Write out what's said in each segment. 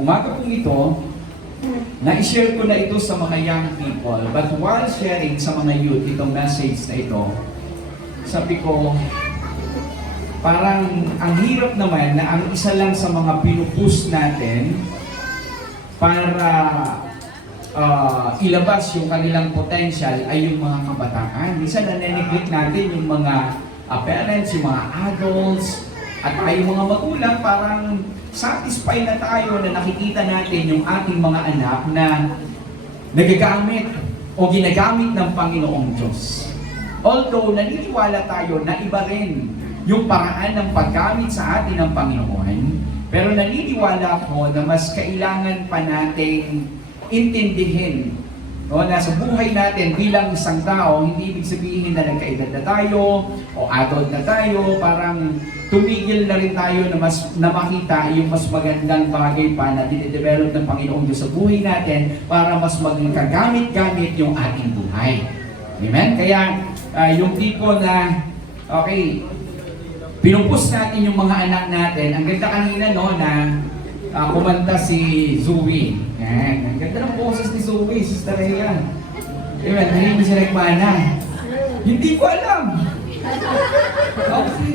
Umaga pong ito, na-share ko na ito sa mga young people. But while sharing sa mga youth itong message na ito, sabi ko, parang ang hirap naman na ang isa lang sa mga pinupush natin para ilabas yung kanilang potential ay yung mga kabataan. Minsan na-neglect natin yung mga parents, yung mga adults, at tayong mga magulang, parang satisfied na tayo na nakikita natin yung ating mga anak na nagagamit o ginagamit ng Panginoong Diyos. Although naniniwala tayo na iba rin yung paraan ng paggamit sa atin ng Panginoon, pero naniniwala ko na mas kailangan pa nating intindihin, no, na sa buhay natin bilang isang tao, hindi ibig sabihin na nagkaedad na tayo o adult na tayo, parang tumigil na rin tayo na makita yung mas magandang bagay pa na dinidevelop ng Panginoong Diyos sa buhay natin para mas maging kagamit-gamit yung ating buhay. Amen? Kaya yung tipo na, okay, pinupus natin yung mga anak natin. Ang ganda kanina, no, na kumanta si Zoe. Yan. Ang ganda ng boses ni Zoe, Sister Rhea. Amen, hindi siya nagmana. Hindi ko alam. Okay.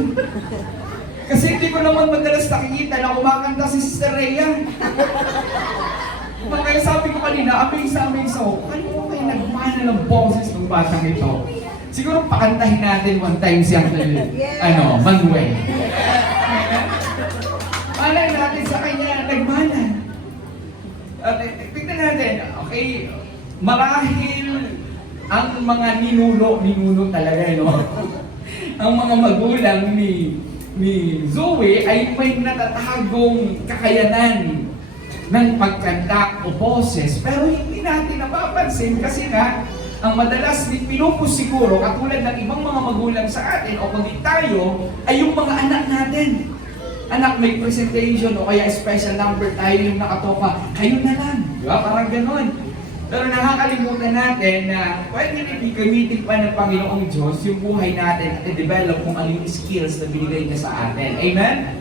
Kasi hindi ko naman madalas nakikita na kumakanta si Sister Rhea. Kaya sabi ko kanina, amazing ako. Ano mo kayo nagmana ng boses ng batang ito? Siguro pakantahin natin one time si Uncle, Manuel. Malay natin sa kanya, nagmana. Tignan natin, okay, marahil ang mga ninuno talaga, no? Ang mga magulang ni Zoe ay may natatagong kakayanan ng pagkanta o boses, pero hindi natin napapansin kasi nga, ang madalas din pinupus siguro, katulad ng ibang mga magulang sa atin o kundi tayo, ay yung mga anak natin. Anak, may presentation o kaya special number tayo yung nakatoka, kayo na lang. Di ba? Parang ganon. Pero nakakalimutan natin na pwede rin gamitin pa ng Panginoong Diyos yung buhay natin at i-develop kung ano yung skills na binigay niya sa atin. Amen?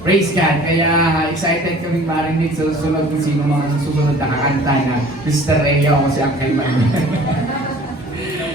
Praise God. Kaya excited kaming marinig sa susunod kung sino mga susunod na kakanta na Mr. Rhea o si Uncle Manuel.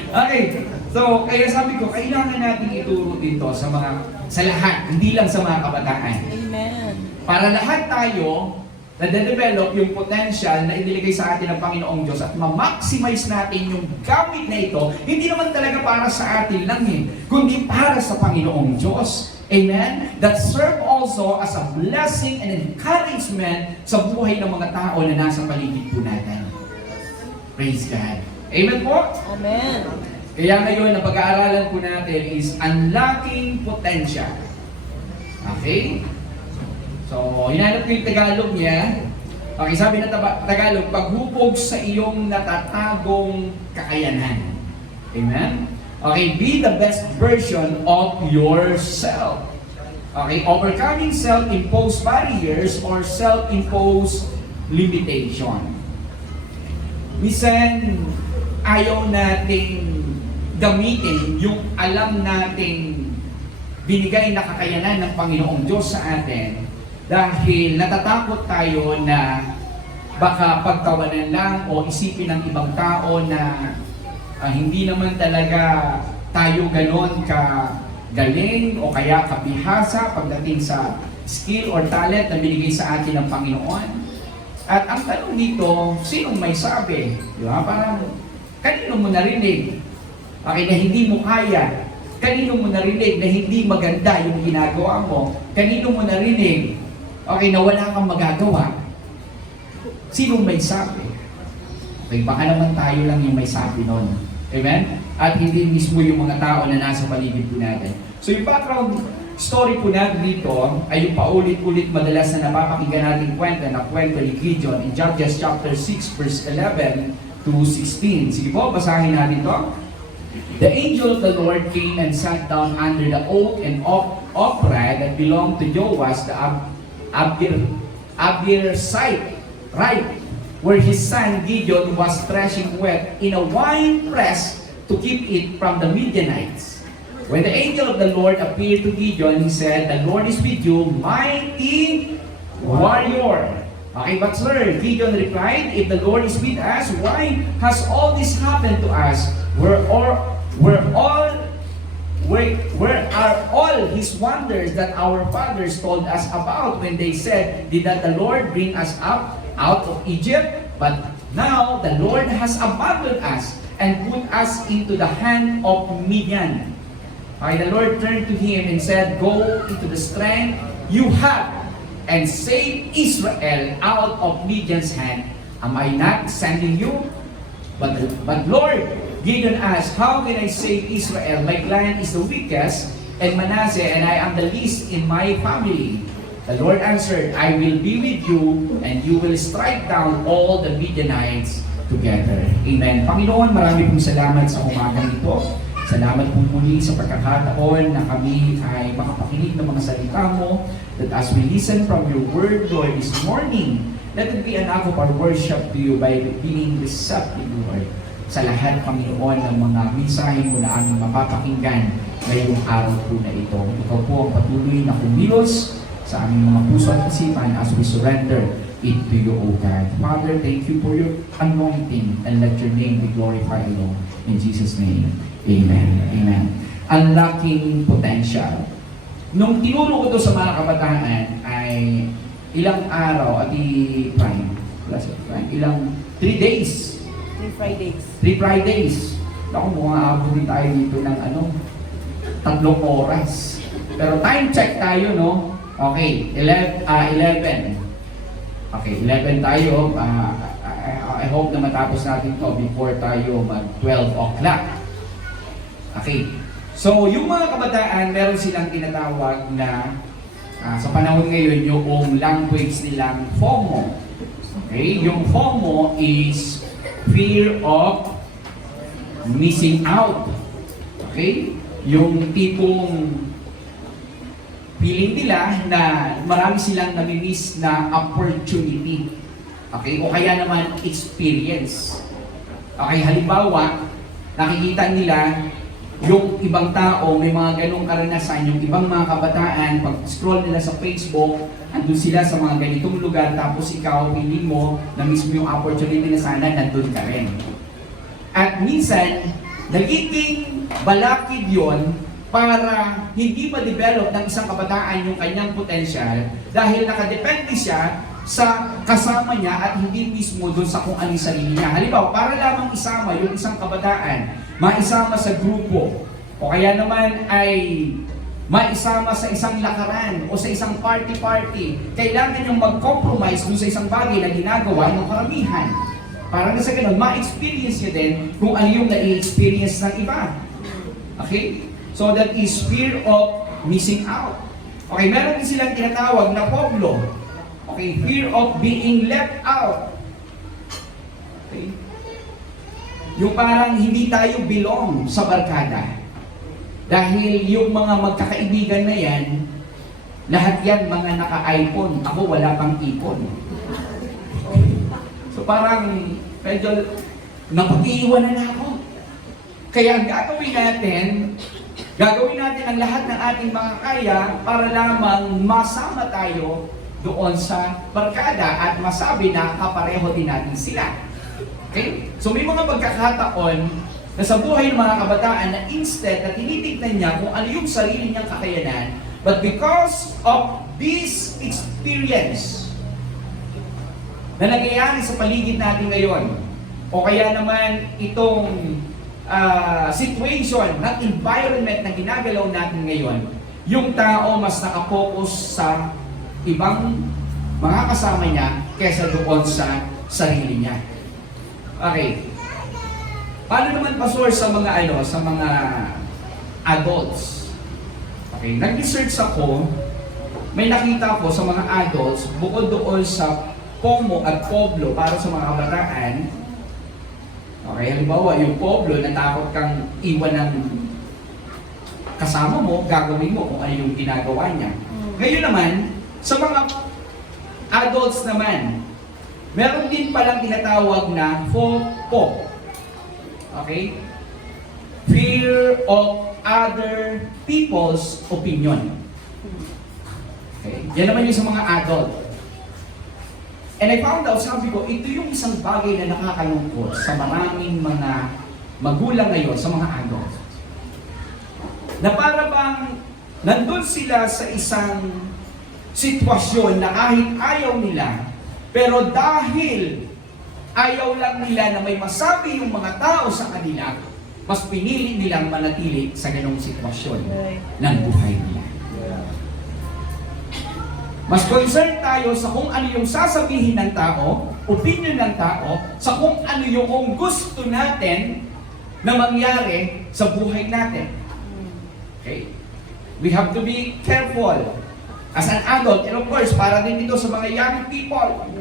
Okay. So, kaya sabi ko, kailangan natin ituro dito sa lahat, hindi lang sa mga kabataan. Amen. Para lahat tayo na-develop yung potential na iniligay sa atin ng Panginoong Diyos at ma-maximize natin yung gamit na ito, hindi naman talaga para sa atin lang kundi para sa Panginoong Diyos. Amen? That serve also as a blessing and encouragement sa buhay ng mga tao na nasa paligid po natin. Praise God. Amen po? Amen. Kaya ngayon, ang pag-aaralan po natin is unlocking potential. Okay? So, hinanap ko yung Tagalog niya. Okay, sabi na Tagalog, paghubog sa iyong natatagong kakayanan. Amen? Okay, be the best version of yourself. Okay, overcoming self-imposed barriers or self-imposed limitation. Minsan, ayaw nating gamitin yung alam nating binigay na kakayanan ng Panginoong Diyos sa atin dahil natatakot tayo na baka pagkawalan lang o isipin ng ibang tao na hindi naman talaga tayo ganon ka galing o kaya kabihasa pagdating sa skill or talent na binigay sa atin ng Panginoon. At ang tanong dito, sinong may sabi? Di ba? Parang kanino mo narinig? Okay, na hindi mo kaya. Kanino mo narinig na hindi maganda yung ginagawa mo? Kanino mo narinig? Okay, na wala kang magagawa. Sinong may sabi? Okay, baka naman tayo lang yung may sabi nun. Amen? At hindi mismo yung mga tao na nasa paligid po natin. So yung background story po natin dito ay yung paulit-ulit madalas na napapakinggan natin kwento ni Gideon in Judges chapter 6 verse 11 to 16. Sige po, basahin natin to. The angel of the Lord came and sat down under the oak and opera that belonged to Joash the Abiezrite, right, where his son Gideon was threshing wheat in a wine press to keep it from the Midianites. When the angel of the Lord appeared to Gideon, he said, "The Lord is with you, mighty warrior." Okay, but sir, Gideon replied, if the Lord is with us, why has all this happened to us? Where are all his wonders that our fathers told us about when they said, did not the Lord bring us up out of Egypt? But now the Lord has abandoned us and put us into the hand of Midian. Okay, the Lord turned to him and said, go into the strength you have and save Israel out of Midian's hand. Am I not sending you? But Lord, Gideon asked, how can I save Israel? My clan is the weakest, and Manasseh, and I am the least in my family. The Lord answered, I will be with you, and you will strike down all the Midianites together. Amen. Panginoon, marami pong salamat sa umagang ito. Salamat po muli sa pagkakataon na kami ay makapakinig ng mga salita mo, that as we listen from your word, Lord, this morning, let it be an act of our worship to you by being receptive, Lord, sa lahat, Panginoon, ng mga mensahe mo na aming mapapakinggan ngayong araw po na ito. Ikaw po ang patuloy na kumilos sa aming mga puso at isipan as we surrender it to you, O God. Father, thank you for your anointing and let your name be glorified, Lord. In Jesus' name, amen. Amen. Unlocking potential. Nung tinuro ko ito sa mga kabataan ay ilang araw at ilang 3 days. 3 Fridays. 3 Fridays. Naku, mukhang abutin tayo dito ng 3 oras. Pero time check tayo, no? Okay, 11. Okay, 11 tayo. I hope na matapos natin to before tayo mag-12 o'clock. Okay. So, yung mga kabataan, meron silang tinatawag na sa panahon ngayon, yung language nilang FOMO. Okay? Yung FOMO is fear of missing out. Okay? Yung tipong feeling nila na marami silang namimiss na opportunity. Okay? O kaya naman experience. Okay? Halimbawa, nakikita nila yung ibang tao, may mga ganong karanasan, yung ibang mga kabataan, pag scroll nila sa Facebook, andun sila sa mga ganitong lugar, tapos ikaw, piling mo na mismo yung opportunity na sana, nandun ka rin. At minsan, nagiging balakid yon para hindi ma-develop ng isang kabataan yung kanyang potensyal dahil nakadepende siya sa kasama niya at hindi mismo doon sa kung anong sarili niya. Halimbawa, para lamang isama yung isang kabataan, maisama sa grupo, o kaya naman ay maisama sa isang lakaran o sa isang party-party, kailangan niyong mag-compromise doon sa isang bagay na ginagawa ng karamihan. Para na sa ganun, ma-experience niyo din kung ano yung na-experience ng iba. Okay? So that is fear of missing out. Okay, meron din silang tinatawag na Pablo. Okay, fear of being left out. Okay? Yung parang hindi tayo belong sa barkada. Dahil yung mga magkakaibigan na yan, lahat yan mga naka-iPhone. Ako wala pang ipon. So parang medyo napag-iiwanan na ako. Kaya gagawin natin ang lahat ng ating mga kaya para lamang masama tayo doon sa barkada at masabi na kapareho din natin sila. Okay? So may mga pagkakataon na sa buhay ng mga kabataan na instead na tinitignan niya kung ano yung sarili niyang kakayanan, but because of this experience na nangyayari sa paligid natin ngayon, o kaya naman itong situation, ng environment na ginagalaw natin ngayon, yung tao mas nakapokus sa ibang mga kasama niya kaysa doon sa sarili niya. Okay. Paano naman pastor sa mga sa mga adults? Okay, nag-research ako, may nakita ko sa mga adults bukod doon sa FOMO at Pablo para sa mga kabataan. Okay, halimbawa, yung Pablo, natakot kang iwan ng kasama mo, gagawin mo kung ano yung ginagawa niya. Ngayon naman, sa mga adults naman, meron din palang tinatawag na FOPO. Okay? Fear of other people's opinion. Okay? Yan naman yung sa mga adult. And I found out, sabi ko, ito yung isang bagay na nakakalungkot sa maraming mga magulang ngayon, sa mga adults. Na para bang nandun sila sa isang sitwasyon na kahit ayaw nila, pero dahil ayaw lang nila na may masabi yung mga tao sa kanila, mas pinili nilang manatili sa ganong sitwasyon ng buhay nila. Mas concerned tayo sa kung ano yung sasabihin ng tao, opinion ng tao, sa kung ano yung gusto natin na mangyari sa buhay natin. Okay? We have to be careful as an adult, and of course, para din ito sa mga young people.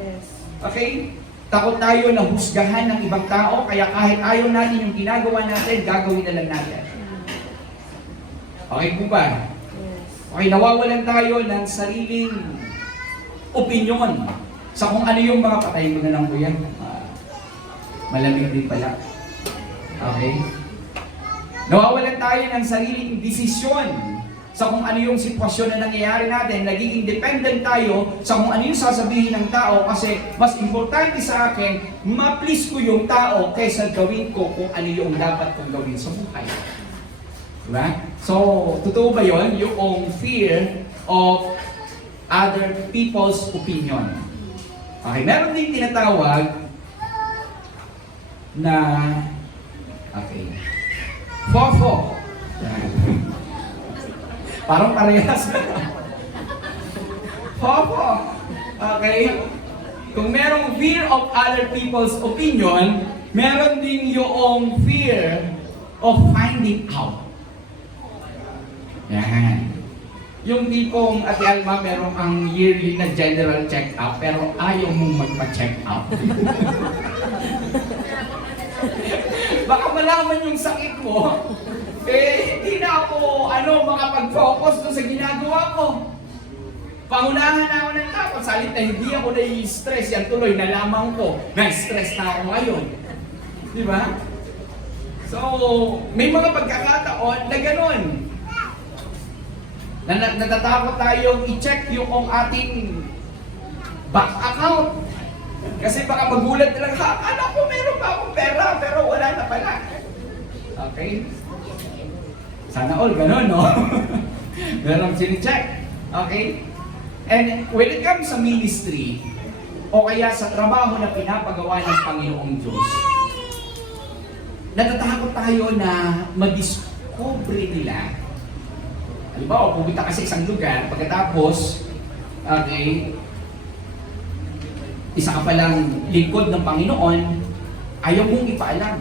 Okay? Takot tayo na husgahan ng ibang tao, kaya kahit ayaw natin yung ginagawa natin, gagawin na lang natin. Okay po ba? Okay, nawawalan tayo ng sariling opinyon sa kung ano yung mga patay mo na lang po yan. Malamig din pala. Okay? Nawawalan tayo ng sariling desisyon sa kung ano yung sitwasyon na nangyayari natin. Nagiging dependent tayo sa kung ano yung sasabihin ng tao kasi mas importante sa akin, ma-please ko yung tao kaysa gawin ko kung ano yung dapat kong gawin sa buhay. Diba? So, totoo ba yun? Yung fear of other people's opinion. Okay, meron din tinatawag na fofo. Parang parehas. Fofo. Okay? Kung merong fear of other people's opinion, meron din yung fear of finding out. Yan. Yung tipong, Ate Alma, meron ang yearly na general check-up, pero ayaw mong magpa-check up. Baka malaman yung sakit mo, hindi na ako, makapag-focus doon sa ginagawa ko. Pangunahan na ako ng tapos, salit na hindi ako na-stress, yan tuloy, nalaman ko, na-stress na ako ngayon. Di ba? So, may mga pagkakataon na ganun. Natatakot tayong i-check yung ating bank account. Kasi baka magulat lang, anak ko meron pa akong pera, pero wala na pala. Okay? Sana all ganun, no? Meron sini-check. Okay? And when it comes sa ministry, o kaya sa trabaho na pinapagawa ng Panginoong Diyos, natatakot tayo na madiscover nila. Halimbawa, pumunta ka sa isang lugar, pagkatapos, okay, isa ka palang lingkod ng Panginoon, ayaw mong ipaalam.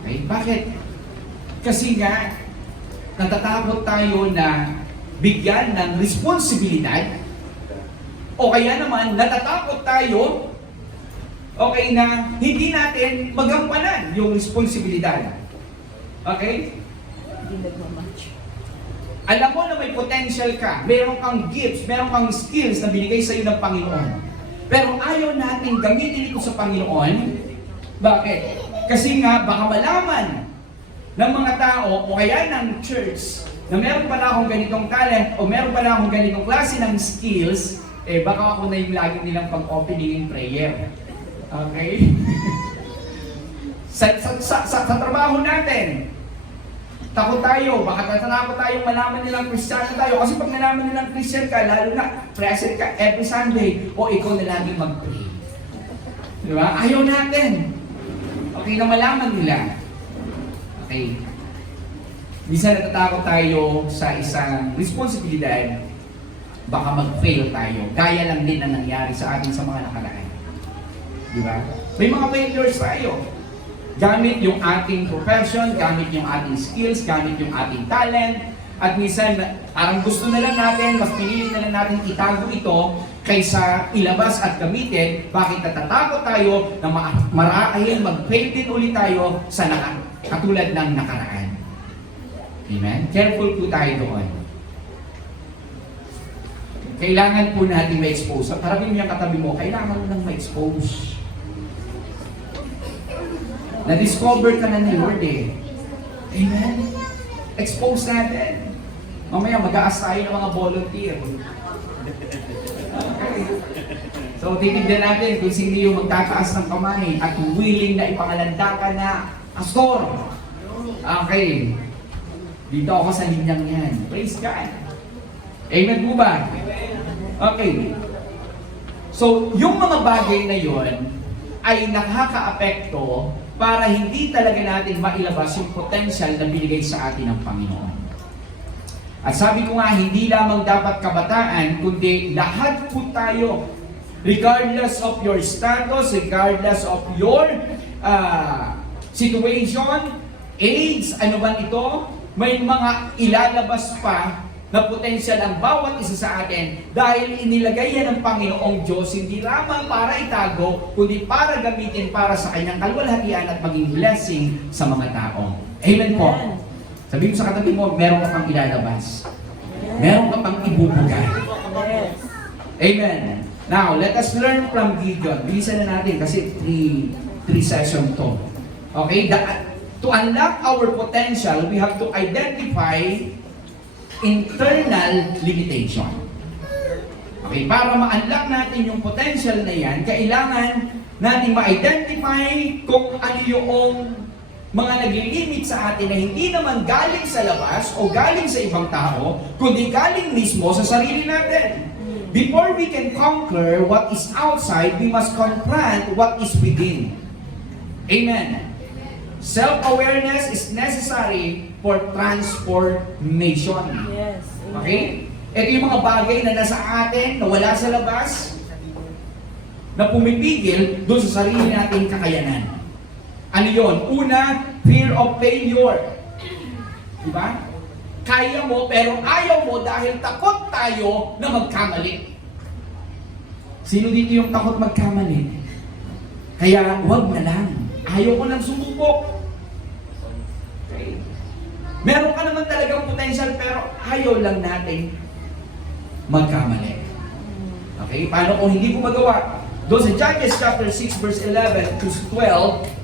Okay? Bakit? Kasi nga, natatakot tayo na bigyan ng responsibilidad, o kaya naman, natatakot tayo, okay, na hindi natin magampanan yung responsibilidad. Okay? Hindi nagmamatch. Alam mo na may potential ka, meron kang gifts, meron kang skills na binigay sa iyo ng Panginoon. Pero ayaw natin gamitin ito sa Panginoon. Bakit? Kasi nga, baka malaman ng mga tao o kaya ng church na meron pala akong ganitong talent o meron pala akong ganitong klase ng skills, baka ako na yung lagi nilang pag-opening in prayer. Okay? sa trabaho natin, takot tayo, baka tatakot tayong malaman nilang Kristiyano tayo. Kasi pag nalaman nilang Christian ka, lalo na present ka every Sunday, o ikaw na laging mag-pray. Di ba? Ayaw natin. Okay na malaman nila. Okay. Minsan natatakot tayo sa isang responsibilidad, baka mag-fail tayo. Gaya lang din ang nangyari sa atin sa mga nakaraan. Di ba? May mga failures tayo. Gamit yung ating profession, gamit yung ating skills, gamit yung ating talent, at minsan, parang gusto na lang natin, mas pinili na lang natin itago ito kaysa ilabas at gamitin. Bakit natatakot tayo na marahil mag-fail din ulit tayo sa katulad ng nakaraan. Amen? Careful po tayo doon. Kailangan po natin ma-expose. Parang yung katabi mo, kailangan mo nang ma-expose. Na-discover ka na ni Lord eh. Amen? Expose natin. Mamaya mag-aas tayo ng mga volunteer. Okay. So, titignan natin kung sino yung magtataas ng kamay at willing na ipangalanda ka na pastor. Okay. Dito ako sa linyang yan. Praise God. Amen po ba? Okay. So, yung mga bagay na yon ay nakaka-apekto para hindi talaga natin mailabas yung potential na binigay sa atin ng Panginoon. At sabi ko nga, hindi lamang dapat kabataan, kundi lahat po tayo, regardless of your status, regardless of your situation, age, ano man ito, may mga ilalabas pa na potensyal ang bawat isa sa atin dahil inilagay yan ng Panginoong Diyos hindi lamang para itago, kundi para gamitin para sa kanyang kalwalhatian at maging blessing sa mga tao. Amen po. Sabihin mo sa katabi mo, meron ka pang ilalabas. Meron ka pang ibubugay. Amen. Now, let us learn from Gideon. Bilisan na natin kasi 3 session to. Okay? To unlock our potential, we have to identify internal limitation. Okay? Para ma-unlock natin yung potential na yan, kailangan natin ma-identify kung ano yung mga nag-limit sa atin na hindi naman galing sa labas o galing sa ibang tao, kundi galing mismo sa sarili natin. Before we can conquer what is outside, we must confront what is within. Amen. Self-awareness is necessary for transformation. Yes. Okay? Ito yung mga bagay na nasa atin, na wala sa labas, na pumipigil doon sa sarili nating kakayanan. Ano yun? Una, fear of failure. Diba? Kaya mo, pero ayaw mo dahil takot tayo na magkamali. Sino dito yung takot magkamali? Kaya wag na lang. Ayaw ko nang sumubok. Okay. Meron ka naman talagang potential pero ayaw lang natin magkamali. Okay? Paano kung hindi ko magawa? Doon sa Judges chapter 6 verse 11 to 12,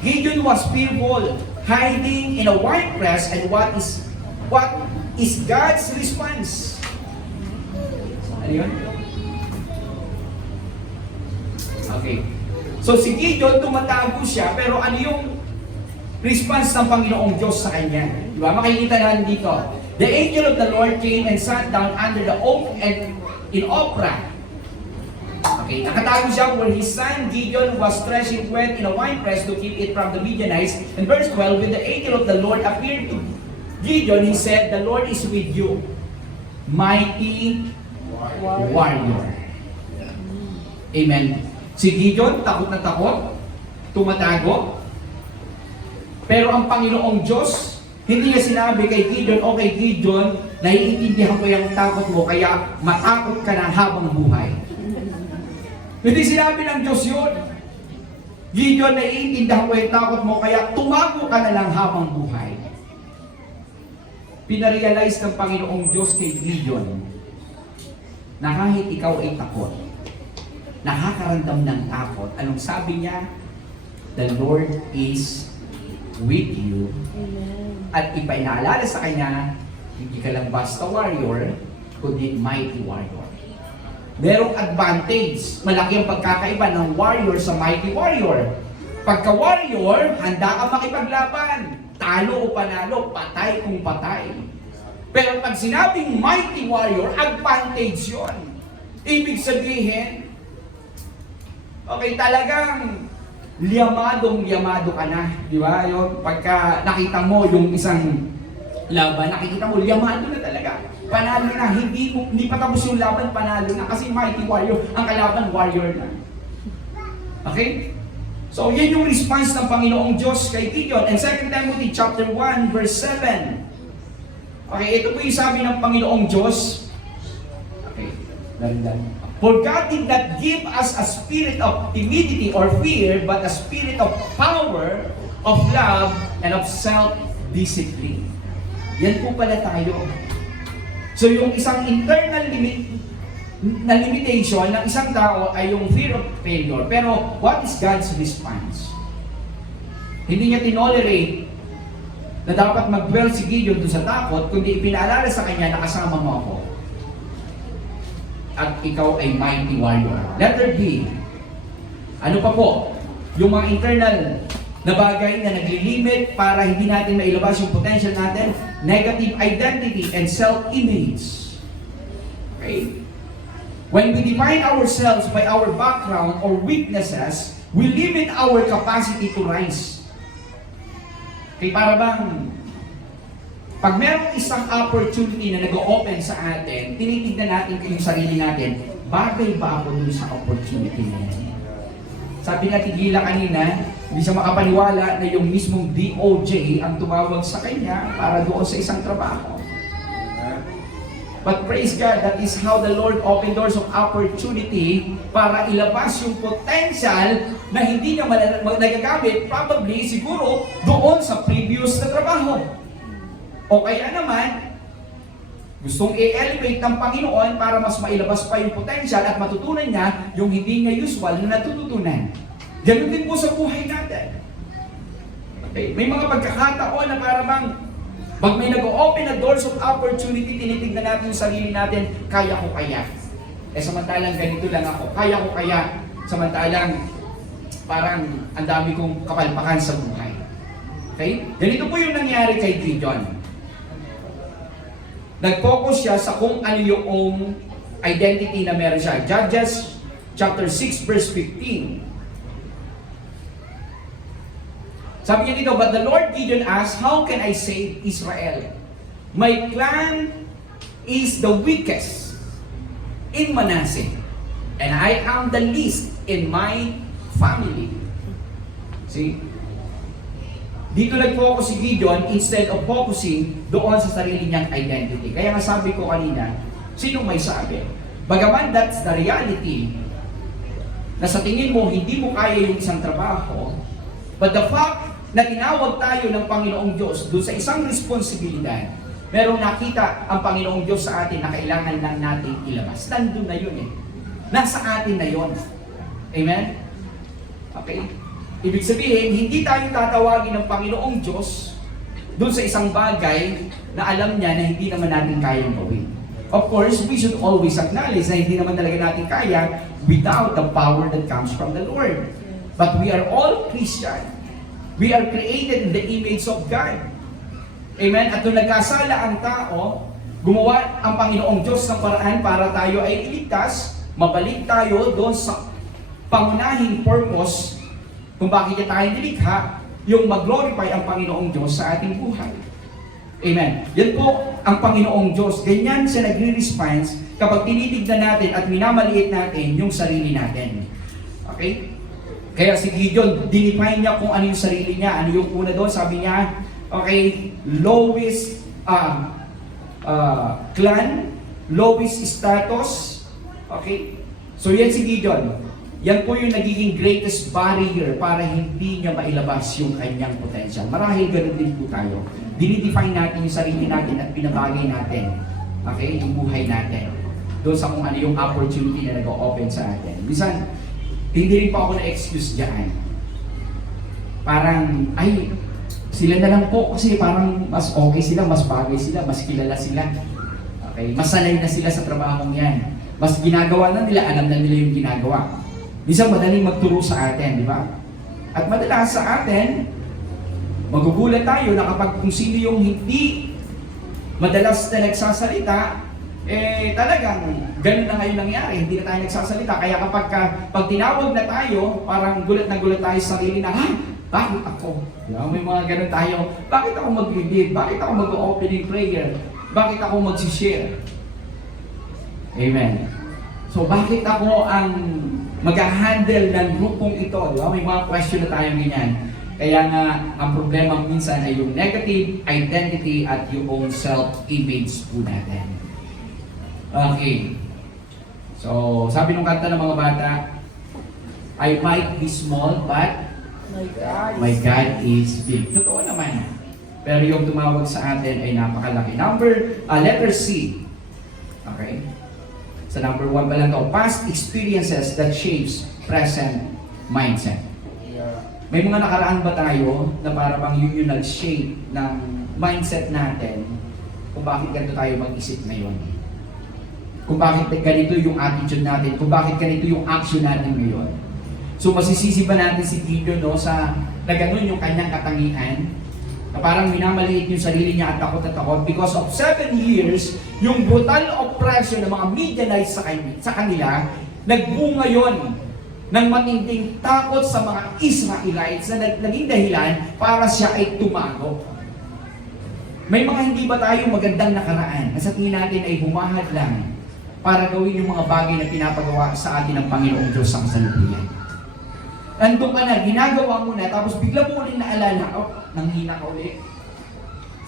Gideon was fearful, hiding in a wine press, and what is God's response? Ano yun? Okay. So si Gideon, tumatago siya, pero ano yung response ng Panginoong Diyos sa kanya? Diba? Makikita natin dito. The angel of the Lord came and sat down under the oak and in Ophrah. Okay, nakatago siya where his son Gideon was threshing wheat in a winepress to keep it from the Midianites. In verse 12, when the angel of the Lord appeared to Gideon, he said, "The Lord is with you, mighty warrior." Amen. Si Gideon, takot na takot, tumatago. Pero ang Panginoong Diyos, hindi niya sinabi kay Gideon, "Okay Gideon, naiintindihan ko yung takot mo, kaya matakot ka na habang buhay." Hindi sinabi ng Diyos yun. Gideon, naiintindihan ko yung takot mo, kaya tumago ka na lang habang buhay. Pinarealize ng Panginoong Diyos kay Gideon na kahit ikaw ay takot, nakakaramdam ng takot, anong sabi niya? The Lord is with you. Amen. At ipinaalala sa kanya, hindi ka lang basta warrior, kundi mighty warrior. Merong advantage. Malaki ang pagkakaiba ng warrior sa mighty warrior. Pagka warrior, handa ka makipaglaban. Talo o panalo, patay kung patay. Pero pag sinabing mighty warrior, advantage yon. Ibig sabihin, okay, talagang liyamadong-liyamado ka na. Di ba? Yung pagka nakita mo yung isang laban, nakikita mo, liyamado na talaga. Panalo na, hindi pa tapos yung laban, panalo na. Kasi mighty warrior, ang kalaban warrior na. Okay? So, yan yung response ng Panginoong Diyos kay Gideon. And 2 Timothy chapter 1, verse 7. Okay, ito po yung sabi ng Panginoong Diyos. Okay, dahan-dahan. For God did not give us a spirit of timidity or fear, but a spirit of power, of love, and of self-discipline. Yan po pala tayo. So yung isang internal limitation ng isang tao ay yung fear of failure. Pero what is God's response? Hindi niya tinolerate na dapat mag-dwell si Gideon doon sa takot, kundi ipinaalala sa kanya na kasama mo ako. at ikaw ay mighty warrior. Letter B. Ano pa po? Yung mga internal na bagay na naglilimit para hindi natin mailabas yung potential natin, negative identity and self-image. Okay? When we define ourselves by our background or weaknesses, we limit our capacity to rise. Okay, para bang pag merong isang opportunity na nag-o-open sa atin, tinitignan natin yung sarili natin, bagay ba ako dun sa opportunity na yan? Sabi natin Gila kanina, hindi siya makapaniwala na yung mismong DOJ ang tumawag sa kanya para doon sa isang trabaho. But praise God, that is how the Lord opened doors of opportunity para ilabas yung potential na hindi niya nagagamit, probably, siguro, doon sa previous na trabaho. O kaya naman, gustong i-elevate ng Panginoon para mas mailabas pa yung potential at matutunan niya yung hindi niya usual na natututunan. Ganun din po sa buhay natin. Okay. May mga pagkakataon na para bang pag may nag-open na doors of opportunity, tinitignan natin yung sarili natin, kaya ko kaya. Samantalang ganito lang ako, kaya ko kaya. Samantalang parang ang dami kong kapalpakan sa buhay. Okay? Ganito po yung nangyari kay Gideon. Nag-focus siya sa kung ano yung identity na meron siya. Judges chapter 6 verse 15. Sabi niya dito, but the Lord Gideon asked, how can I save Israel? My clan is the weakest in Manasseh, and I am the least in my family. See? Dito nag-focus si Gideon instead of focusing doon sa sarili niyang identity. Kaya nga sabi ko kanina, sino may sabi? Bagaman that's the reality, na sa tingin mo hindi mo kaya yung isang trabaho, but the fact na tinawag tayo ng Panginoong Diyos doon sa isang responsibilidad, merong nakita ang Panginoong Diyos sa atin na kailangan lang natin ilabas. Nandun na yun eh. Nasa atin na yun. Amen? Okay? Ibig sabihin, hindi tayo tatawagin ng Panginoong Diyos doon sa isang bagay na alam niya na hindi naman natin kayang gawin. Of course, we should always acknowledge na hindi naman talaga natin kaya without the power that comes from the Lord. But we are all Christian. We are created in the image of God. Amen? At nung nagkasala ang tao, gumawa ang Panginoong Diyos ng paraan para tayo ay iligtas, mabalik tayo doon sa pangunahing purpose kung bakit tayo nilikha, yung mag-glorify ang Panginoong Diyos sa ating buhay. Amen. Yan po ang Panginoong Diyos. Ganyan siya nagre-response kapag tinitignan natin at minamaliit natin yung sarili natin. Okay? Kaya si Gideon, dinefine niya kung ano yung sarili niya. Ano yung una doon? Sabi niya, okay, lowest clan, lowest status. Okay? So yan si Gideon. Yan po yung nagiging greatest barrier para hindi niya mailabas yung kanyang potential. Marahil ganun din po tayo. Dinidefine natin yung sarili natin at pinabagay natin. Okay? Yung buhay natin. Doon sa kung ano yung opportunity na nag-o-open sa atin. Bisan, hindi rin pa ako na-excuse dyan. Parang, ay, sila na lang po kasi parang mas okay sila, mas bagay sila, mas kilala sila. Okay? Mas sanay na sila sa trabahong yan. Mas ginagawa na nila, alam na nila yung ginagawa. Minsan madaling magturo sa atin, di ba? At madalas sa atin, magugulat tayo na kapag kung sino yung hindi madalas na nagsasalita, talagang ganun na ngayon nangyari, hindi na tayo nagsasalita. Kaya pag tinawag na tayo, parang gulat na gulat tayo sa sarili na, ha? Bakit ako? May mga ganun tayo. Bakit ako mag-lead? Bakit ako mag-opening prayer? Bakit ako mag-share? Amen. So bakit ako ang mag-handle ng grupong ito? Di ba? May mga question na tayong ganyan. Kaya nga, ang problema minsan ay yung negative identity at yung self-image po natin. Okay. So, sabi nung kanta ng mga bata, I might be small, but my God is big. Totoo naman. Pero yung tumawag sa atin ay napakalaki. Letter C. Okay? Sa number 1 pa lang ito, past experiences that shapes present mindset. May mga nakaraan ba tayo na para bang yun yung nag-shape ng mindset natin kung bakit ganito tayo mag-isip ngayon? kung bakit ganito yung attitude natin, kung bakit ganito yung action natin ngayon. So masisisi ba natin si Gideon no, sa na ganun yung kanyang katangian? Na parang minamaliit yung sarili niya at takot because of 7 years, yung brutal oppression ng mga Midianites sa kanila, nagbunga yon ng matinding takot sa mga Israelites na naging dahilan para siya ay tumago. May mga hindi ba tayo magandang nakaraan na sa tingin natin ay humahad lang para gawin yung mga bagay na pinapagawa sa atin ng Panginoong Diyos sa kasalukuyan? Nandun ka na, ginagawa mo na, tapos bigla mo ulit naalala, nanghina ka ulit.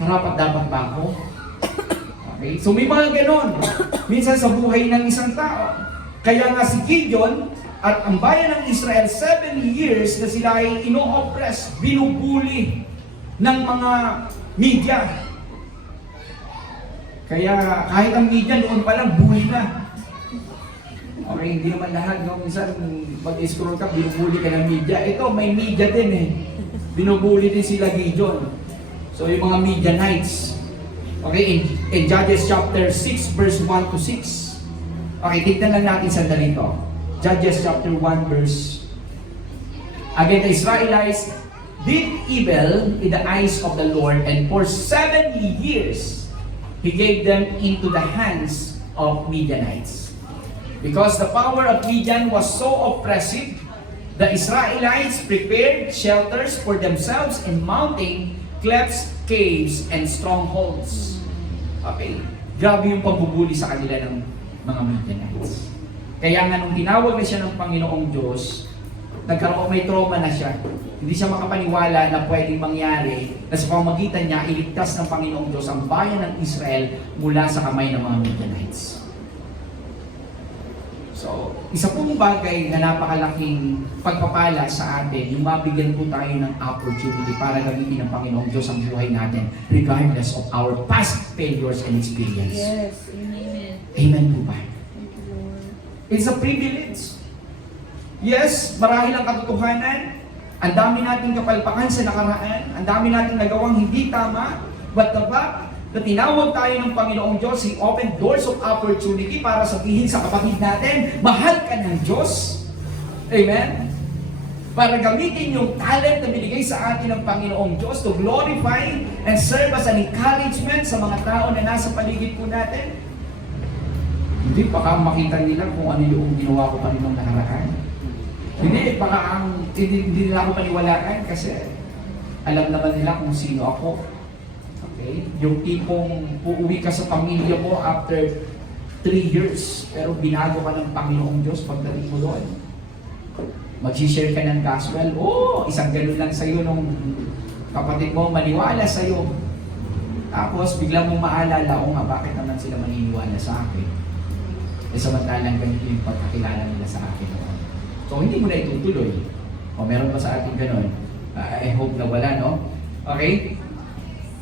Karapat dapat ba ako? Okay? So may mga ganon. Minsan sa buhay ng isang tao. Kaya nga si Gideon at ang bayan ng Israel, 7 years na sila ay ino-oppress, binubuli ng mga media. Kaya kahit ang media noon pa lang, bully na. Okay, hindi naman lahat, no? Minsan, pag-scroll ka, binubuli ka ng media. Ito, may media din eh. Binubuli din sila Gideon. So, yung mga Midianites. Okay, in Judges chapter 6, verse 1 to 6. Okay, tignan lang natin sandali ito. Judges chapter 1, verse. Again, the Israelites did evil in the eyes of the Lord, and for 7 years, He gave them into the hands of Midianites. Because the power of Midian was so oppressive, the Israelites prepared shelters for themselves in mountain clefts, caves, and strongholds. Okay, grabe yung pambubuli sa kanila ng mga Midianites. Kaya nga nung tinawag na siya ng Panginoong Diyos, nagkaroon, may trauma na siya. Hindi siya makapaniwala na pwedeng mangyari na sa pamamagitan niya, iligtas ng Panginoong Diyos ang bayan ng Israel mula sa kamay ng mga Midianites. So, isa pong bagay na napakalaking pagpapala sa atin, yung mabigyan po tayo ng opportunity para gamitin ng Panginoong Diyos ang buhay natin regardless of our past failures and experience. Yes, amen. Amen po ba? Thank you, Lord. It's a privilege. Yes, marahil ang katotohanan, ang dami nating kapalpakan sa nakaraan, ang dami nating nagawang hindi tama, but the fact na tinawag tayo ng Panginoong Diyos, He opened doors of opportunity para sabihin sa kapatid natin, mahal ka ng Diyos. Amen? Para gamitin yung talent na binigay sa atin ng Panginoong Diyos to glorify and serve as an encouragement sa mga tao na nasa paligid po natin. Hindi, baka makita nila kung ano yung ginawa ko pa rin ng nakaraan. Hindi, baka hindi nila ako paniwalaan kasi alam naman nila kung sino ako. Okay? Yung tipong uuwi ka sa pamilya mo after 3 years, pero binago ka ng Panginoong Diyos pagdating mo doon. Mag-share ka ng gospel, isang ganun lang sa'yo nung kapatid mo, maniwala sa'yo. Tapos biglang mong maalala, bakit naman sila maniniwala sa akin? Samantalang ganito yung pagkakilala nila sa akin. So hindi mo na itutuloy. Meron ba sa atin ganun? I hope na wala, no? Okay?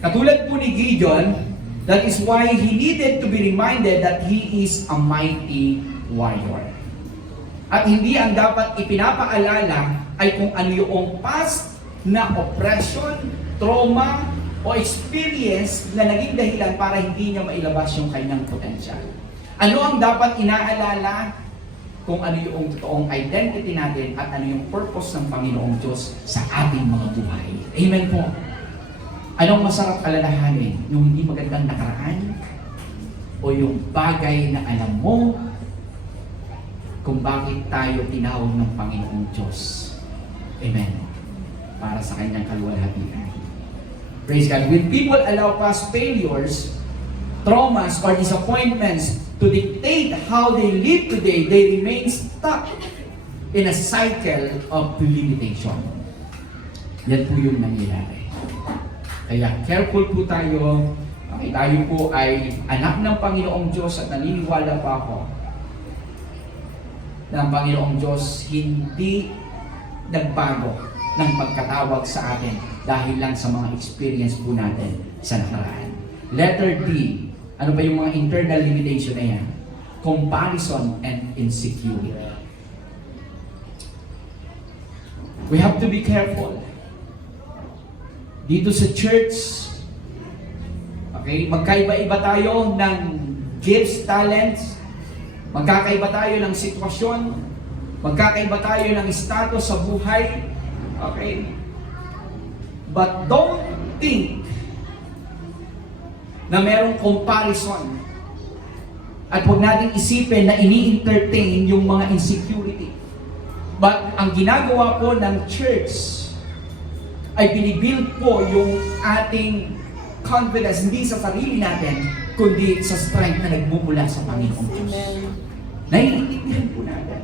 Katulad po ni Gideon, that is why he needed to be reminded that he is a mighty warrior. At hindi ang dapat ipinapaalala ay kung ano yung past na oppression, trauma, o experience na naging dahilan para hindi niya mailabas yung kanyang potensyal. Ano ang dapat inaalala kung ano yung totoong identity natin at ano yung purpose ng Panginoong Diyos sa ating mga buhay. Amen po. Anong masarap alalahanin? Yung hindi magandang nakaraan? O yung bagay na alam mo kung bakit tayo tinawag ng Panginoong Diyos? Amen. Para sa kanyang kaluwalhatian. Praise God. When people allow past failures, traumas, or disappointments to dictate how they live today, they remain stuck in a cycle of limitation. Yan po yung nangyayari. Kaya careful po tayo. Okay, tayo po ay anak ng Panginoong Diyos at naniniwala pa ako na ang Panginoong Diyos hindi nagbago ng pagkatawag sa atin dahil lang sa mga experience po natin sa nakaraan. Letter D. Ano ba yung mga internal limitation na yan? Comparison and insecurity. We have to be careful. Dito sa church, okay, magkaiba-iba tayo ng gifts, talents, Magkakaiba tayo ng sitwasyon, magkakaiba tayo ng status sa buhay. Okay? But don't think na merong comparison. At huwag natin isipin na ini-entertain yung mga insecurity. But ang ginagawa po ng church ay binibuild po yung ating confidence, hindi sa sarili natin, kundi sa strength na nagmumula sa Panginoong Diyos. Naiintindihan po natin.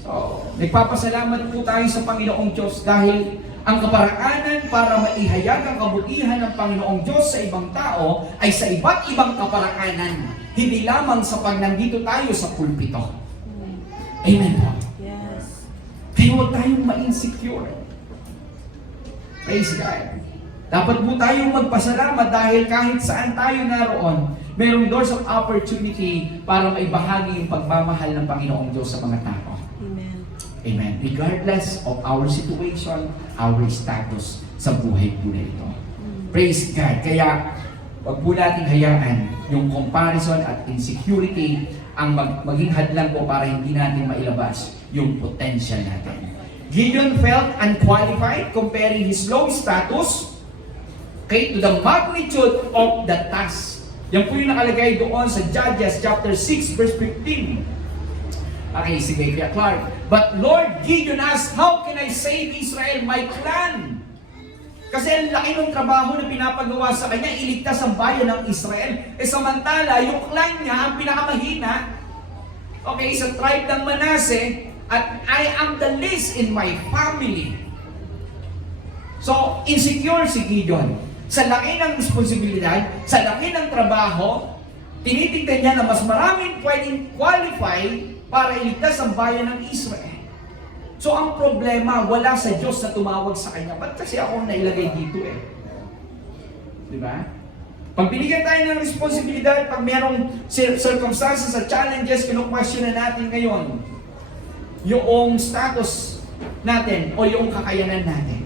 So, nagpapasalamat po tayo sa Panginoong Diyos dahil ang kaparaanan para maihayag ang kabutihan ng Panginoong Diyos sa ibang tao ay sa iba't ibang kaparaanan, hindi lamang sa pag nandito tayo sa pulpito. Amen po. Yes. Kaya huwag tayong ma-insecure. Praise God. Dapat po tayong magpasalamat dahil kahit saan tayo naroon, mayroong doors of opportunity para maibahagi yung pagmamahal ng Panginoong Diyos sa mga tao. Amen. Amen. Regardless of our situation, our status sa buhay po na ito. Praise God. Kaya, wag po natin hayaan yung comparison at insecurity ang maging hadlang po para hindi natin mailabas yung potential natin. Gideon felt unqualified comparing his low status to the magnitude of the task. Yan po yung nakalagay doon sa Judges chapter 6 verse 15. Okay, si Kuya Clark. But Lord, Gideon asked, how can I save Israel, my clan? Kasi ang laki ng trabaho na pinapagawa sa kanya, iligtas ang bayan ng Israel. Samantala, yung clan niya, ang pinakamahina, okay, sa tribe ng Manasseh, at I am the least in my family. So, insecure si Gideon. Sa laki ng responsibilidad, sa laki ng trabaho, tinitignan niya na mas maraming pwedeng qualify para iligtas ang bayan ng Israel. So ang problema, wala sa Diyos na tumawag sa kanya. Ba't kasi ako nailagay dito eh? Di ba? Pag binigyan tayo ng responsibilidad, pag mayroong circumstances at challenges, kinu-question na natin ngayon yung status natin o yung kakayanan natin.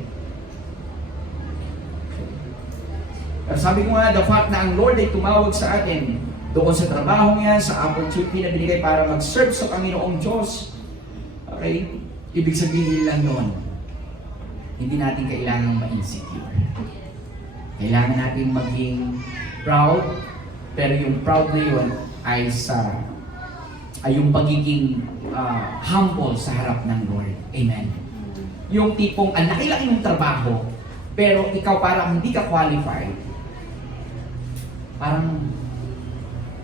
Pero sabi ko nga, the fact na ang Lord ay tumawag sa atin doon sa trabaho niya, sa opportunity na binigay para mag-serve sa Panginoong Diyos. Okay? Ibig sabihin lang doon, hindi natin kailangang ma-insecure. Kailangan natin maging proud, pero yung proud na yun ay yung pagiging humble sa harap ng Lord. Amen. Yung tipong, ang laki-laki ng trabaho, pero ikaw parang hindi ka qualified, parang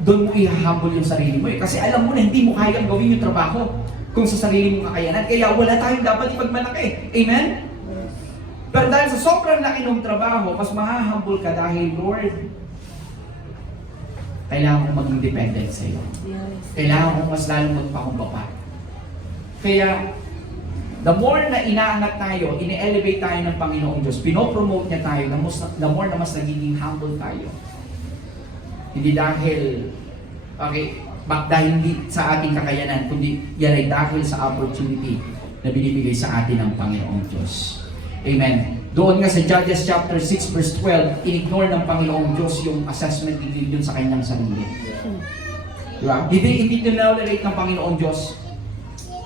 doon mo i-humble yung sarili mo eh. Kasi alam mo na hindi mo kayang gawin yung trabaho kung sa sarili mong kakayanan. Kaya wala tayong dapat ipagmalaki. Amen? Pero dahil sa sobrang laki ng trabaho, mas mahahumble ka dahil, Lord, kailangan kong maging dependent sa iyo. Kailangan kong mas lalong magpakumbaba. Kaya, the more na inaangat tayo, ine-elevate tayo ng Panginoong Diyos, pinopromote niya tayo, the more na mas nagiging humble tayo. Hindi dahil, dahil hindi sa ating kakayanan, kundi yan ay dahil sa opportunity na binibigay sa atin ng Panginoong Diyos. Amen. Doon nga sa Judges chapter 6 verse 12, in-ignore ng Panginoong Diyos yung assessment ni Gideon sa kanyang sarili. Diba? Hindi tinolerate ng Panginoong Diyos,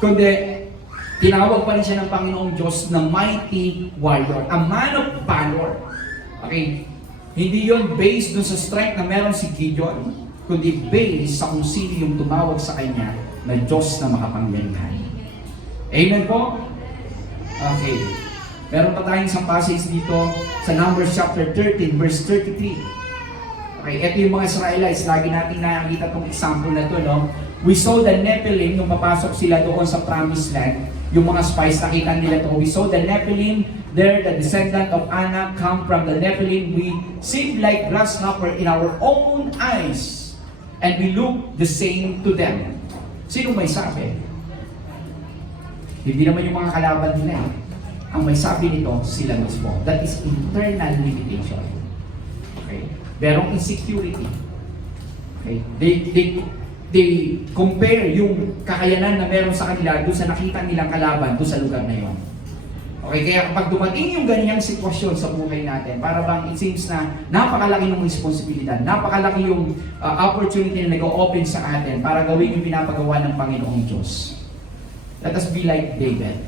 kundi tinawag pa rin siya ng Panginoong Diyos na mighty warrior, a man of valor. Okay? Hindi yon based dun sa strength na meron si Gideon, kundi based sa kung sino yung tumawag sa kanya na Diyos na makapangyarihan. Amen po? Okay. Meron pa tayong isang passage dito sa Numbers chapter 13, verse 33. Okay, ito yung mga Israelites. Lagi natin nakikita itong example na to, no? We saw the Nephilim nung papasok sila doon sa Promised Land. Yung mga spies, nakita nila to. We saw the Nephilim there, the descendant of Anak, come from the Nephilim. We seemed like grasshopper in our own eyes, and we look the same to them. Sino may sabi? Hindi naman yung mga kalaban nila eh. Ang may sabi nito, sila mismo. That is internal limitation. Okay? Merong insecurity. Okay? They compare yung kakayanan na meron sa kanila doon sa nakita nilang kalaban doon sa lugar na yon. Okay, kaya kapag dumating yung ganyang sitwasyon sa buhay natin, para bang it seems na napakalaki ng responsibilidad, napakalaki yung opportunity na nag-open sa atin para gawin yung pinapagawa ng Panginoong Diyos. Let us be like David.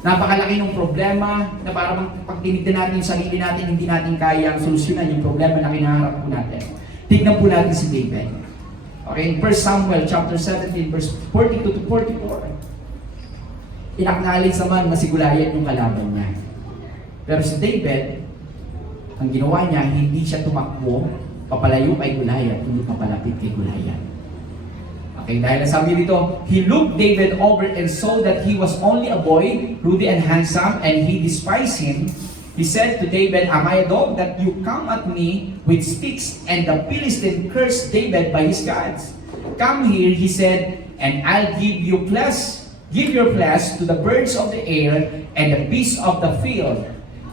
Napakalaki ng problema na parang pag tinignan natin yung sarili natin, hindi natin kayang solusyonan yung problema na kinaharap po natin. Tignan po natin si David. Okay, in 1 Samuel chapter 17, verse 42 to 44. Inaknalin naman na si Goliath yung kalaban niya. Pero si David, ang ginawa niya, hindi siya tumakbo, papalayo kay Goliath, kundi papalapit kay Goliath. Okay, dahil sabi dito, he looked David over and saw that he was only a boy, ruddy and handsome, and he despised him. He said to David, am I a dog that you come at me with sticks? And the Philistine cursed David by his gods. Come here, he said, and I'll give your flesh to the birds of the air and the beasts of the field.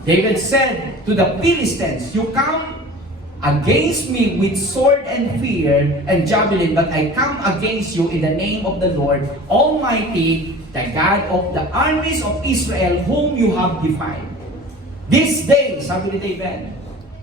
David said to the Philistines, you come against me with sword and spear and javelin, but I come against you in the name of the Lord Almighty, the God of the armies of Israel, whom you have defied. This day, sabi ni David,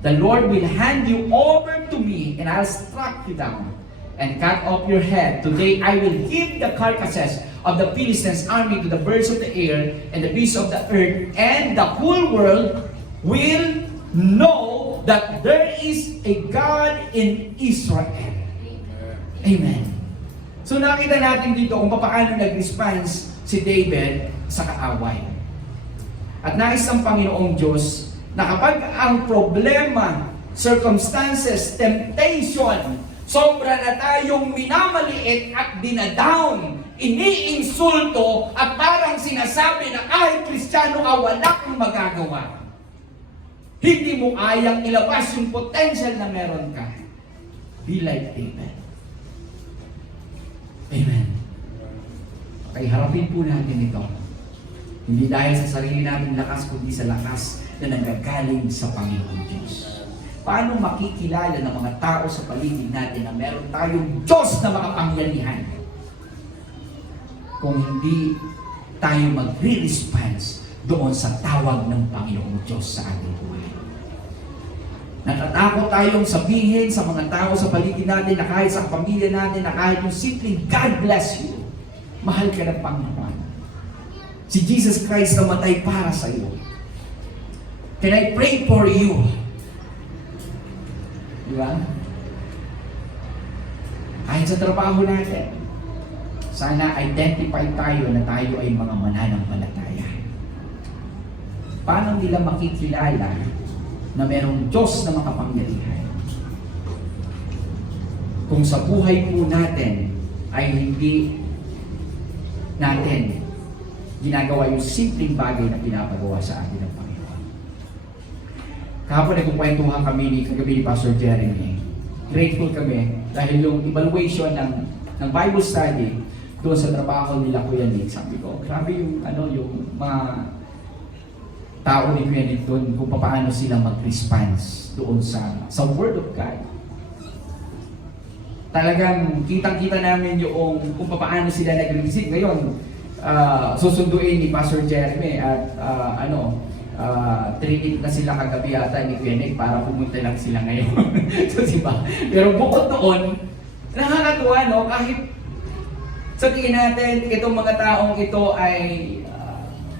the Lord will hand you over to me, and I'll strike you down and cut off your head. Today I will give the carcasses of the Philistines' army to the birds of the air and the beasts of the earth, and the whole world will know that there is a God in Israel. Amen. So nakita natin dito kung paano nag-response si David sa kaaway. At nais ng Panginoong Diyos na kapag ang problema, circumstances, temptation, sobra na tayong minamaliit at dinadown, iniinsulto at parang sinasabi na kahit Kristiyano ka, wala kang magagawa. Hindi mo kayang ilabas yung potential na meron ka. Be like David. Amen. Okay, harapin po natin ito. Hindi dahil sa sarili natin lakas, kundi sa lakas na nanggagaling sa Panginoong Diyos. Paano makikilala ng mga tao sa paligid natin na meron tayong Diyos na makapangyarihan kung hindi tayo magre-response doon sa tawag ng Panginoong Diyos sa ating buhay? Natatakot tayong sabihin sa mga tao sa paligid natin, na kahit sa pamilya natin, na kahit yung simpleng God bless you, mahal ka ng Panginoon. Si Jesus Christ namatay para sa iyo. Can I pray for you? Diba? Kahit sa trabaho natin, sana identify tayo na tayo ay mga mananampalataya. Paano nila makikilala na merong Diyos na makapangyarihan kung sa buhay po natin ay hindi natin ginagawa yung simpleng bagay na pinapagawa sa atin ng Panginoon? Kahapon nagkukwentuhan kami kagabi ni Pastor Jeremy. Grateful kami dahil yung evaluation ng Bible study doon sa trabaho nila Kuya Nick. Sabi ko, grabe yung yung mga tao ni Kuya Nick doon kung paano sila mag-response doon sa Word of God. Talagang kitang-kita namin yung kung paano sila nag-receive. Ngayon, susunduin ni Pastor Jeremy at 3-8 na sila kagabi yata ni Kuya Nick para pumunta lang sila ngayon. So, diba? Pero bukod doon, nakakatuwa, no? Kahit sa tingin natin, itong mga taong ito ay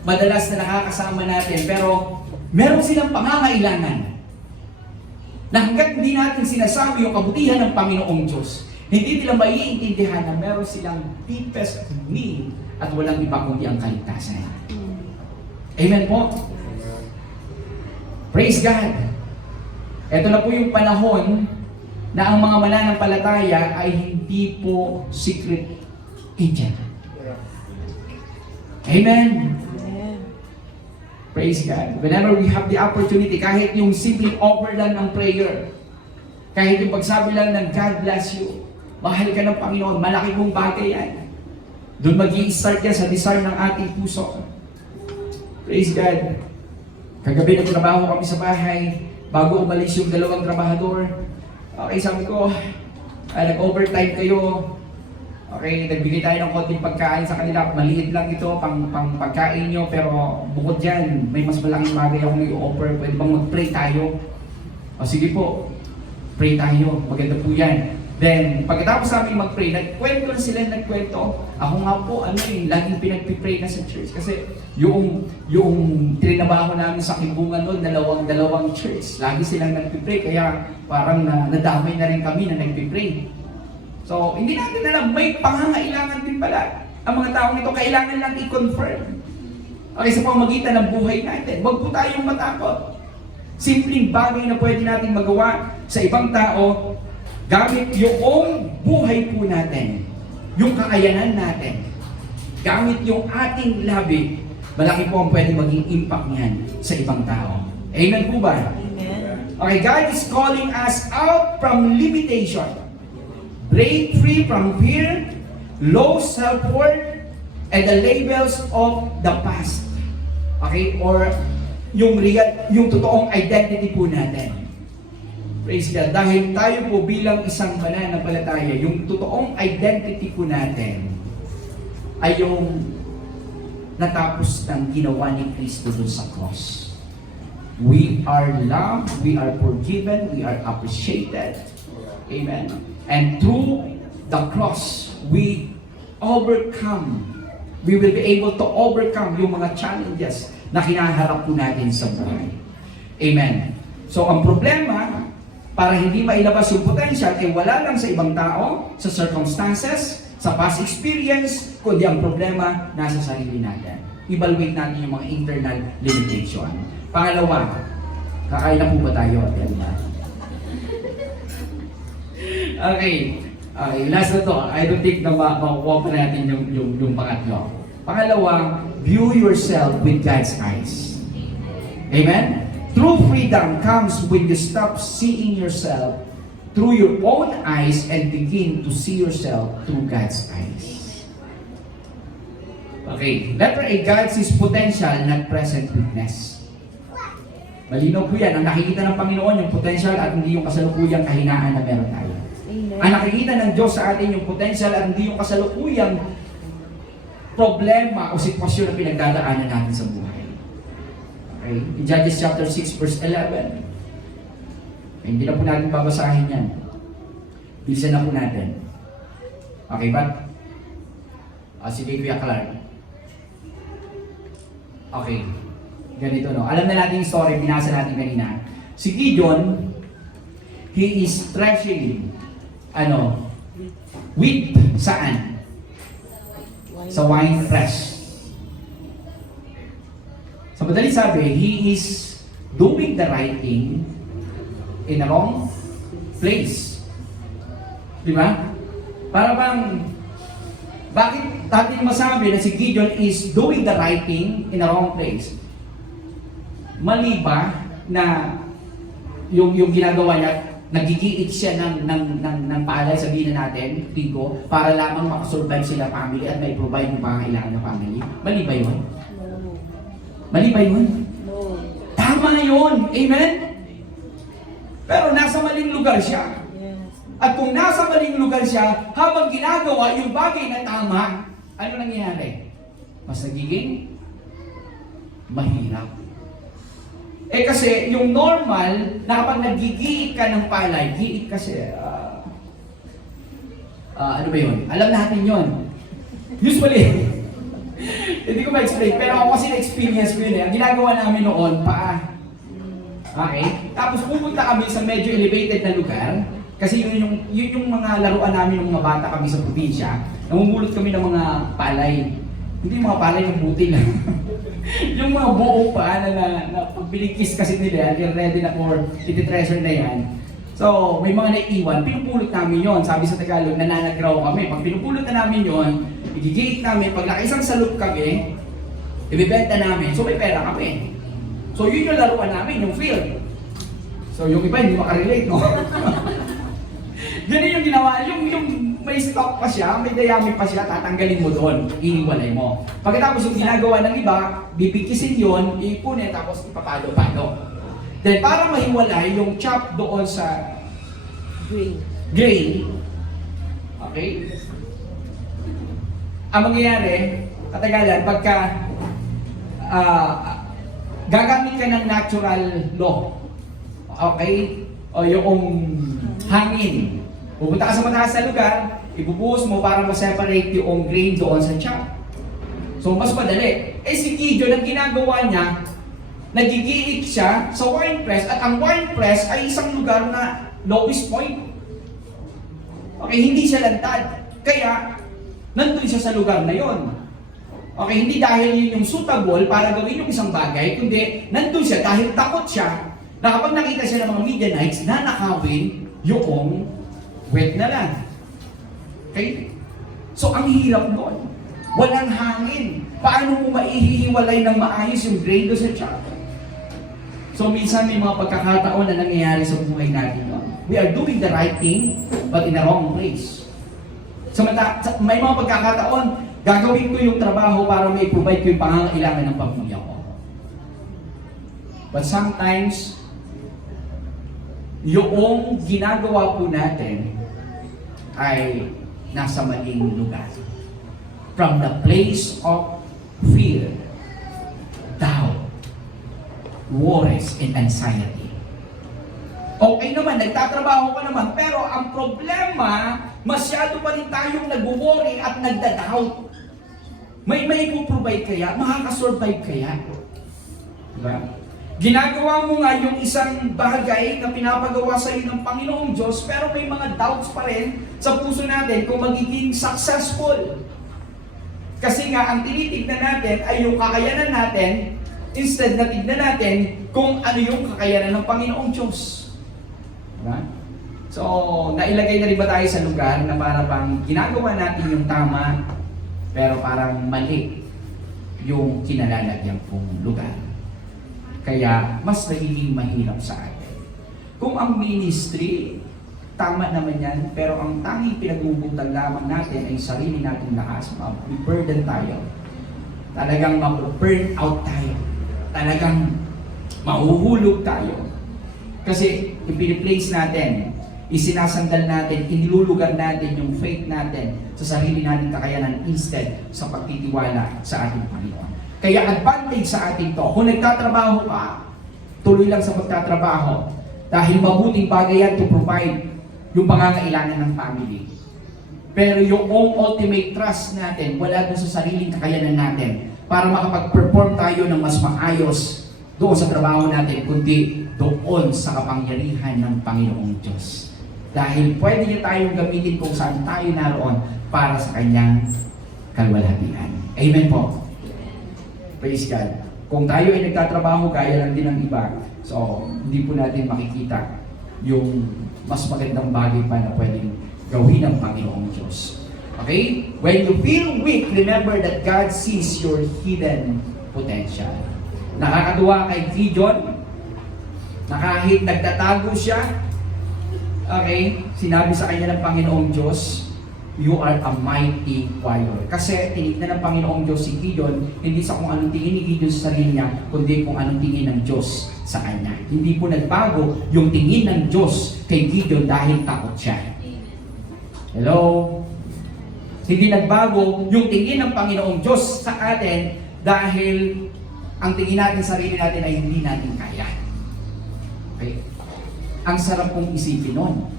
madalas na nakakasama natin, pero meron silang pangangailangan na hanggat hindi natin sinasabi yung kabutihan ng Panginoong Diyos, hindi nila maiintindihan na meron silang deepest need at walang iba kundi ang kaligtasan. Amen po? Praise God! Ito na po yung panahon na ang mga mananampalataya ay hindi po secret agent. Amen! Praise God. Whenever we have the opportunity, kahit yung simple offer lang ng prayer, kahit yung pagsabi lang ng God bless you, mahal ka ng Panginoon, malaki kong bagay yan. Doon mag-i-start yan sa desire ng ating puso. Praise God. Kagabi nagtrabaho kami sa bahay, bago umalis yung 2 trabahador. Okay, sabi ko, nag-overtime kayo, Okay, nagbigay tayo ng konting pagkain sa kanila. Maliit lang ito, pang pagkain nyo. Pero bukod dyan, may mas malaking bagay akong i-offer. Pwede bang mag-pray tayo? O sige po, pray tayo. Maganda po yan. Then, pagkatapos namin mag-pray, nagkwento na sila, nagkwento. Ako nga po, laging pinagpipray na sa church. Kasi yung trinabaho namin sa Kimbungan noon, dalawang church. Lagi silang nagpipray, kaya parang nadamay na rin kami na nagpipray. So, hindi natin alam, may pangangailangan din pala. Ang mga taong ito, kailangan lang i-confirm. Okay, sa pamamagitan ng buhay natin. Huwag po tayong matakot. Simpleng bagay na pwede natin magawa sa ibang tao, gamit yung buhay po natin, yung kakayanan natin, gamit yung ating labi, malaki po ang pwede maging impact niyan sa ibang tao. Amen po ba? Amen. Okay, God is calling us out from limitation. Break free from fear, low self-worth, and the labels of the past. Okay? Or yung totoong identity po natin. Praise God. Dahil tayo po bilang isang mananampalataya, yung totoong identity po natin ay yung natapos ng ginawa ni Kristo dun sa cross. We are loved, we are forgiven, we are appreciated. Amen. And through the cross, we overcome. We will be able to overcome yung mga challenges na kinaharap po natin sa buhay. Amen. So, ang problema, para hindi mailabas yung potential, ay wala lang sa ibang tao, sa circumstances, sa past experience, kundi ang problema nasa sarili natin. Evaluate natin yung mga internal limitation. Pangalawa, kakain na po ba tayo? Okay. Last na to. I don't think na makukuha pa natin yung pangatlo. Pangalawa, view yourself with God's eyes. Amen? True freedom comes when you stop seeing yourself through your own eyes and begin to see yourself through God's eyes. Okay. Letter A, God sees potential, not present weakness. Malinaw po yan. Ang nakikita ng Panginoon, yung potential at hindi yung kasalukuyang kahinaan na meron tayo. Amen. Ang nakikita ng Diyos sa atin yung potential at hindi yung kasalukuyang problema o sitwasyon na pinagdadaanan natin sa buhay. Okay? In Judges chapter 6 verse 11. Hindi na po natin babasahin yan. Bilisan na po natin. Okay ba? Sige, Kuya Clark. Okay. Ganito, no? Alam na natin yung story, binasa natin kanina. Si Gideon, he is threshing wheat saan? Sa wine press. Sa madaling sabi, he is doing the right thing in the wrong place. Di ba? Para bang, bakit natin masabi na si Gideon is doing the right thing in the wrong place? Mali ba na yung ginagawa niya, nagigiit siya ng palay, sabihin na natin, trigo, para lamang makasurvive sila family at may provide yung pangangailangan ng family? Mali ba yun? No. Mali ba yun? No. Tama yun! Amen? Pero nasa maling lugar siya. Yes. At kung nasa maling lugar siya, habang ginagawa yung bagay na tama, ano nangyayari? Mas nagiging mahirap. Kasi yung normal, na kapag nagigiit ka ng palay, giit kasi, ano ba yun? Alam natin yun. Usually, hindi ko ma-explain, pero ako kasi na-experience ko yun eh. Ang ginagawa namin noon, paa. Okay? Tapos pupunta kami sa medyo elevated na lugar, kasi yun yung mga laruan namin ng mga bata kami sa probinsya. Namumulot kami ng mga palay. Hindi yung mga palay ng buti lang. Yung mga buo pa na pagbiligkis kasi nila, ready na for iti-treasure na yan. So, may mga naiiwan, pinupulot namin yon. Sabi sa Tagalog, nananagraw kami. Pag pinupulot na namin yon, igigate namin, pag nakaisang salop kami, ibibenta namin, so may pera kami. So, yun yung laruan namin, yung field. So, yung iba hindi makarelate, no? Ganun yung ginawa, yung may stock pa siya, may dayami pa siya, tatanggalin mo doon, iiwalay mo. Pagkatapos yung ginagawa ng iba, bibikisin yun, iipunin, tapos ipapalo-palo. Then para mahiwalay yung chop doon sa Green. grain, okay? ang mangyayari, katagalan, pagka gagamit ka ng natural law, okay? O yung hangin. Pupunta ka sa mataas na lugar, ibubuhos mo para ma-separate yung grain doon sa chaff. So, mas madali. Eh si Gideon, ang ginagawa niya, nagigiit siya sa wine press, at ang wine press ay isang lugar na lowest point. Okay, hindi siya lantad. Kaya, nandun siya sa lugar na yon. Okay, hindi dahil yun yung suitable para gawin yung isang bagay, kundi nandun siya dahil takot siya na kapag nakita siya ng mga Midianites, nanakawin yung wet na lang. Okay? So, ang hirap nun. Walang hangin. Paano mo maihihiwalay ng maayos yung grain doon sa chaff? So, minsan may mga pagkakataon na nangyayari sa buhay natin. No? We are doing the right thing, but in the wrong place. So, may mga pagkakataon, gagawin ko yung trabaho para may provide ko yung pangangailangan ng pamilya ko. But sometimes, yung ginagawa po natin ay nasa maling lugar. From the place of fear, doubt, worries, and anxiety. Okay naman, nagtatrabaho ka naman, pero ang problema, masyado pa rin tayong nag-worry at nagda-doubt. May provide kaya? Makakasurvive kaya? Diba? Ginagawa mo nga yung isang bagay na pinapagawa sa iyo ng Panginoong Diyos, pero may mga doubts pa rin sa puso natin kung magiging successful. Kasi nga, ang tinitignan natin ay yung kakayanan natin, instead na tignan natin kung ano yung kakayanan ng Panginoong Diyos. Diba? So, nailagay na rin ba tayo sa lugar na para bang ginagawa natin yung tama, pero parang mali yung kinalalagyan pong lugar. Kaya, mas nagiging mahirap sa atin. Kung ang ministry, tama naman yan, pero ang tanging pinagbubutan lamang natin ay sarili natin lakas, ma-burden tayo. Talagang ma-burn out tayo. Talagang mahuhulog tayo. Kasi ipiniplace natin, isinasandal natin, inilulugar natin yung faith natin sa sarili natin kakayanan instead sa pagtitiwala sa ating Panginoon. Kaya advantage sa atin to. Kung nagtatrabaho ka, tuloy lang sa pagtatrabaho dahil mabuting bagay yan to provide yung pangangailangan ng family. Pero yung ultimate trust natin, wala doon sa sariling kakayanan natin para makapag-perform tayo ng mas maayos doon sa trabaho natin, kundi doon sa kapangyarihan ng Panginoong Diyos. Dahil pwede niya tayong gamitin kung saan tayo naroon para sa kanyang kalwalhatian. Amen po. Praise God. Kung tayo ay nagtatrabaho, gaya lang din ng iba, so hindi po natin makikita yung mas magandang bagay pa na pwedeng gawin ng Panginoong Diyos. Okay? When you feel weak, remember that God sees your hidden potential. Nakakatuwa kay Gideon, na kahit nagtatago siya, okay, sinabi sa kanya ng Panginoong Diyos, you are a mighty warrior. Kasi tinignan ng Panginoong Diyos si Gideon, hindi sa kung anong tingin ni Gideon sa sarili niya, kundi kung anong tingin ng Diyos sa kanya. Hindi po nagbago yung tingin ng Diyos kay Gideon dahil takot siya. Hello? Hindi nagbago yung tingin ng Panginoong Diyos sa atin dahil ang tingin natin sa sarili natin ay hindi natin kaya. Okay? Ang sarap pong isipin nun.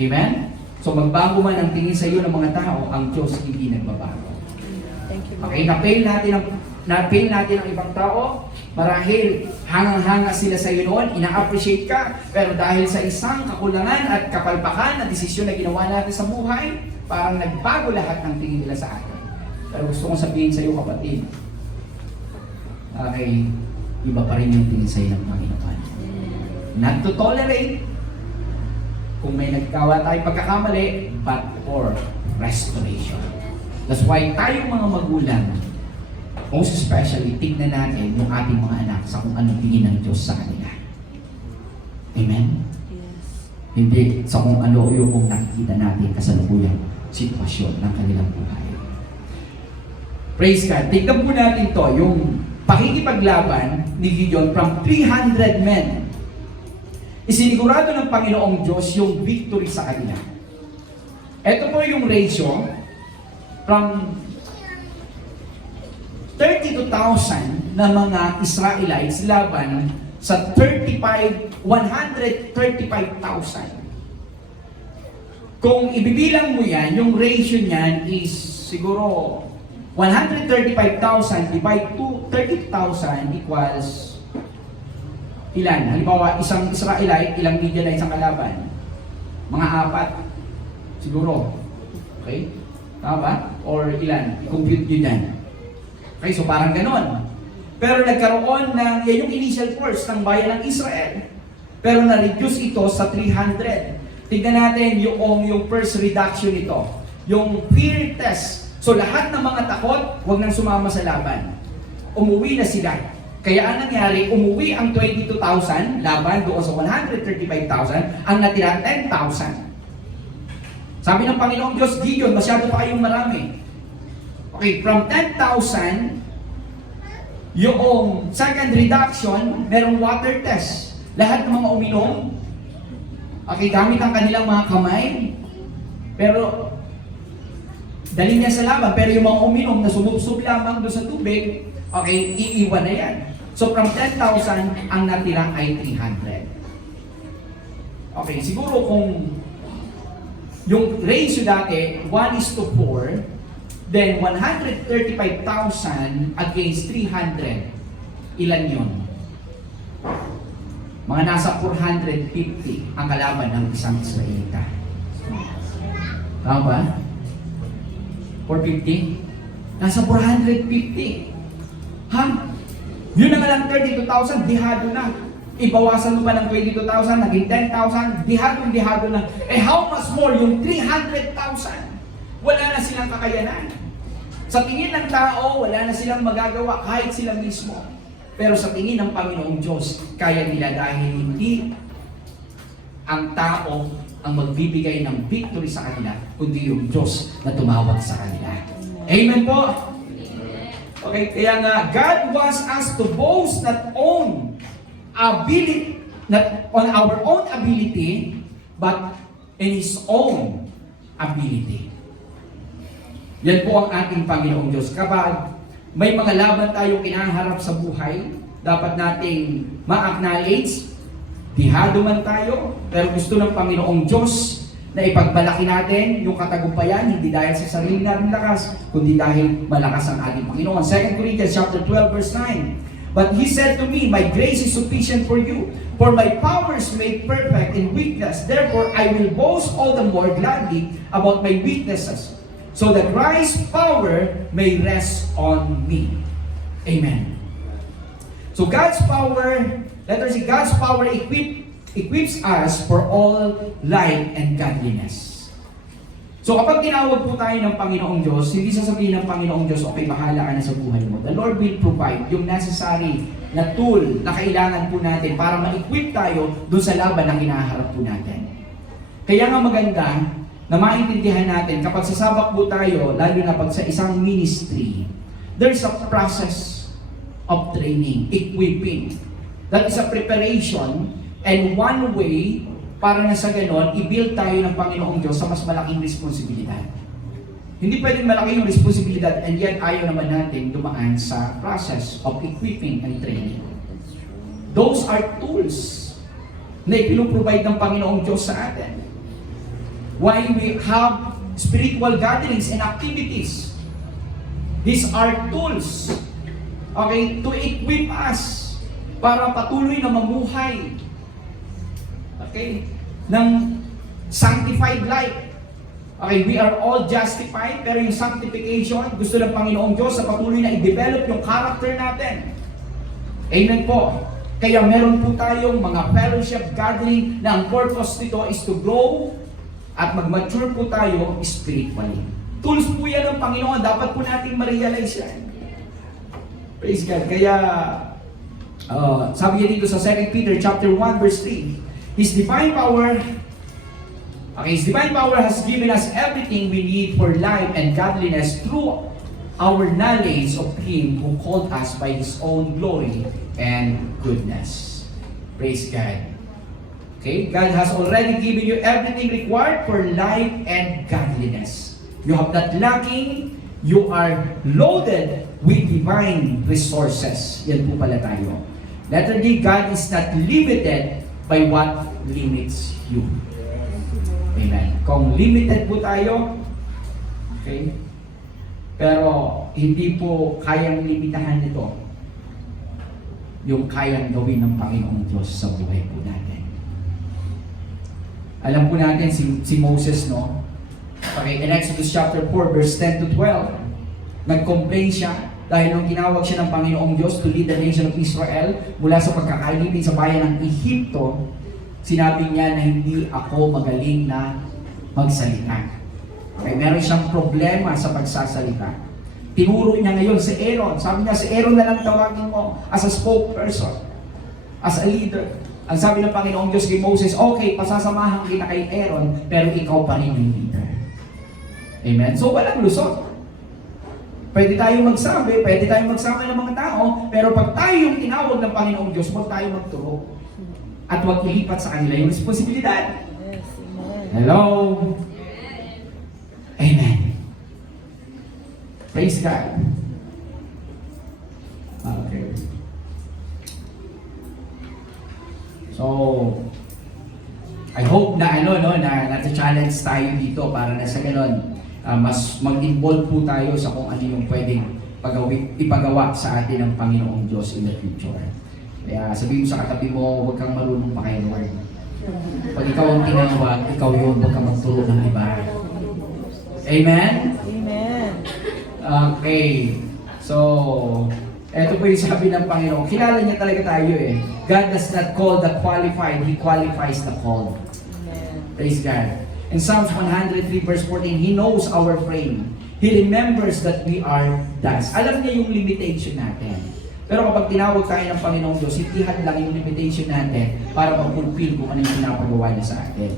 Amen? So magbago man ang tingin sa iyo ng mga tao, ang Diyos hindi nagbabago. Thank you. Okay, na-fail natin ang ibang tao, marahil hangang-hanga sila sa iyo noon, ina-appreciate ka, pero dahil sa isang kakulangan at kapalpakan na desisyon na ginawa natin sa buhay, parang nagbago lahat ng tingin nila sa atin. Pero gusto kong sabihin sa iyo, kapatid, okay, iba pa rin yung tingin sa iyo ng Panginoon. Not to tolerate, kung may nagkawa tayong pagkakamali, but for restoration. That's why tayong mga magulang, most especially, tignan natin yung ating mga anak sa kung anong tingin ng Diyos sa kanila. Amen? Yes. Hindi sa kung ano yung nakikita natin kasalukuyang sitwasyon ng kanilang buhay. Praise God. Tignan po natin to, yung pakikipaglaban ni Gideon from 300 men. Isinigurado ng Panginoong Diyos yung victory sa kanila. Ito po yung ratio from 32,000 na mga Israelites laban sa 135,000. Kung ibibilang mo yan, yung ratio niyan is siguro 135,000 divide to 32,000 equals ilan? Halimbawa, isang Israelite, ilang Midianites ang kalaban? Mga 4. Siguro. Okay? Tama ba? Or ilan? I-compute nyo dyan. Okay, so parang ganon. Pero nagkaroon ng, yan yung initial force ng bayan ng Israel. Pero na-reduce ito sa 300. Tignan natin yung first reduction nito. Yung fear test. So lahat ng mga takot, huwag nang sumama sa laban. Umuwi na sila. Kaya ang nangyari, umuwi ang 22,000 laban doon sa 135,000, ang natira 10,000. Sabi ng Panginoong Diyos, Gideon, masyado pa kayong marami. Okay, from 10,000, yung second reduction, merong water test. Lahat ng mga uminom, okay, gamit ang kanilang mga kamay, pero dali niya sa laban, pero yung mga uminom na sumubsob lamang doon sa tubig, okay, iiwan na yan. So from 10,000, ang natira ay 300. Okay, siguro kung yung ratio dati, 1:4, then 135,000 against 300, ilan yun? Mga nasa 450 ang kalaban ng isang Israelita. Tama ba? 450? Nasa 450. Ha? Yun na nga lang 32,000, dihado na. Ibawasan mo pa ng 22,000, naging 10,000, dihado na. Eh how much more yung 300,000? Wala na silang kakayanan. Sa tingin ng tao, wala na silang magagawa kahit sila mismo. Pero sa tingin ng Panginoong Diyos, kaya nila dahil hindi ang tao ang magbibigay ng victory sa kanila, kundi yung Diyos na tumawag sa kanila. Amen po? Okay, kaya nga, God wants us to boast not on our own ability, but in His own ability. Yan po ang ating Panginoong Diyos. Kapag may mga laban tayong kinaharap sa buhay, dapat nating ma-acknowledge, dihado man tayo, pero gusto ng Panginoong Diyos na ipagmalaki natin yung katagumpayan, hindi dahil sa sarili natin lakas, kundi dahil malakas ang ating Panginoon. 2 Corinthians chapter 12 verse 9. But He said to me, my grace is sufficient for you, for my power is made perfect in weakness. Therefore, I will boast all the more gladly about my weaknesses, so that Christ's power may rest on me. Amen. So God's power, let us see, God's power equips us for all life and godliness. So kapag tinawag po tayo ng Panginoong Diyos, hindi sasabihin ng Panginoong Diyos, okay, bahala ka na sa buhay mo. The Lord will provide yung necessary na tool na kailangan po natin para ma-equip tayo doon sa laban na kinaharap po natin. Kaya nga maganda na maintindihan natin kapag sasabak po tayo, lalo na pag sa isang ministry, there's a process of training, equipping. That is a preparation and one way para na sa ganon, i-build tayo ng Panginoong Diyos sa mas malaking responsibilidad. Hindi pwedeng malaki yung responsibilidad and yet ayaw naman natin dumaan sa process of equipping and training. Those are tools na ipinuprovide ng Panginoong Diyos sa atin. Why we have spiritual gatherings and activities. These are tools, okay, to equip us para patuloy na mamuhay, okay, ng sanctified life. Okay, we are all justified, pero yung sanctification, gusto ng Panginoong Diyos na patuloy na i-develop yung character natin. Amen po. Kaya meron po tayong mga fellowship gathering na ang purpose nito is to grow at mag-mature po tayo spiritually. Tools po yan ng Panginoon, dapat po natin ma-realize yan. Praise God. Kaya, sabi niya dito sa 2 Peter chapter 1 verse 3, His divine power has given us everything we need for life and godliness through our knowledge of Him who called us by His own glory and goodness. Praise God. Okay, God has already given you everything required for life and godliness. You have not lacking, you are loaded with divine resources. Yan po pala tayo. Letter D, God is not limited by what limits you. Amen. Kung limited po tayo, okay, pero hindi po kayang limitahan nito yung kayang gawin ng Panginoong Diyos sa buhay po natin. Alam po natin si Moses, no? Okay, in Exodus chapter 4, verse 10 to 12, nag-complain siya dahil nung tinawag siya ng Panginoong Diyos to lead the nation of Israel mula sa pagkakailipin sa bayan ng Ehipto, sinabi niya na hindi ako magaling na magsalita. Okay, meron siyang problema sa pagsasalita. Tinuro niya ngayon si Aaron. Sabi niya, si Aaron na lang tawagin mo as a spokesperson, as a leader. Ang sabi ng Panginoong Diyos kay Moses, okay, pasasamahan kita kay Aaron, pero ikaw pa rin yung leader. Amen? So, walang lusot. Pwede tayong magsabi, pwede tayong magsama ng mga tao, pero pag tayo yung tinawag ng Panginoong Diyos, huwag tayo magturo. At huwag ilipat sa kanila yung responsibilidad. Yes, amen. Hello? Amen. Praise God. Okay. So, I hope na na-challenge tayo dito para na sa ganun, mas mag-involve po tayo sa kung ano yung pwedeng ipagawa sa atin ng Panginoong Diyos in the future. Kaya sabihin mo sa katabi mo, huwag kang marunong pa kay Lord. Pag ikaw ang tinawag, ikaw yun, huwag kang magturo ng iba. Amen? Amen. Okay. So, eto po yung sabi ng Panginoon. Kilala niya talaga tayo eh. God does not call the qualified, He qualifies the called. Amen. Praise God. In Psalms 103 verse 14, He knows our frame. He remembers that we are dust. Alam niya yung limitation natin. Pero kapag tinawag tayo ng Panginoong Diyos, hindi lang yung limitation natin para mag-fulfill kung ano yung pinapagawa niya sa atin.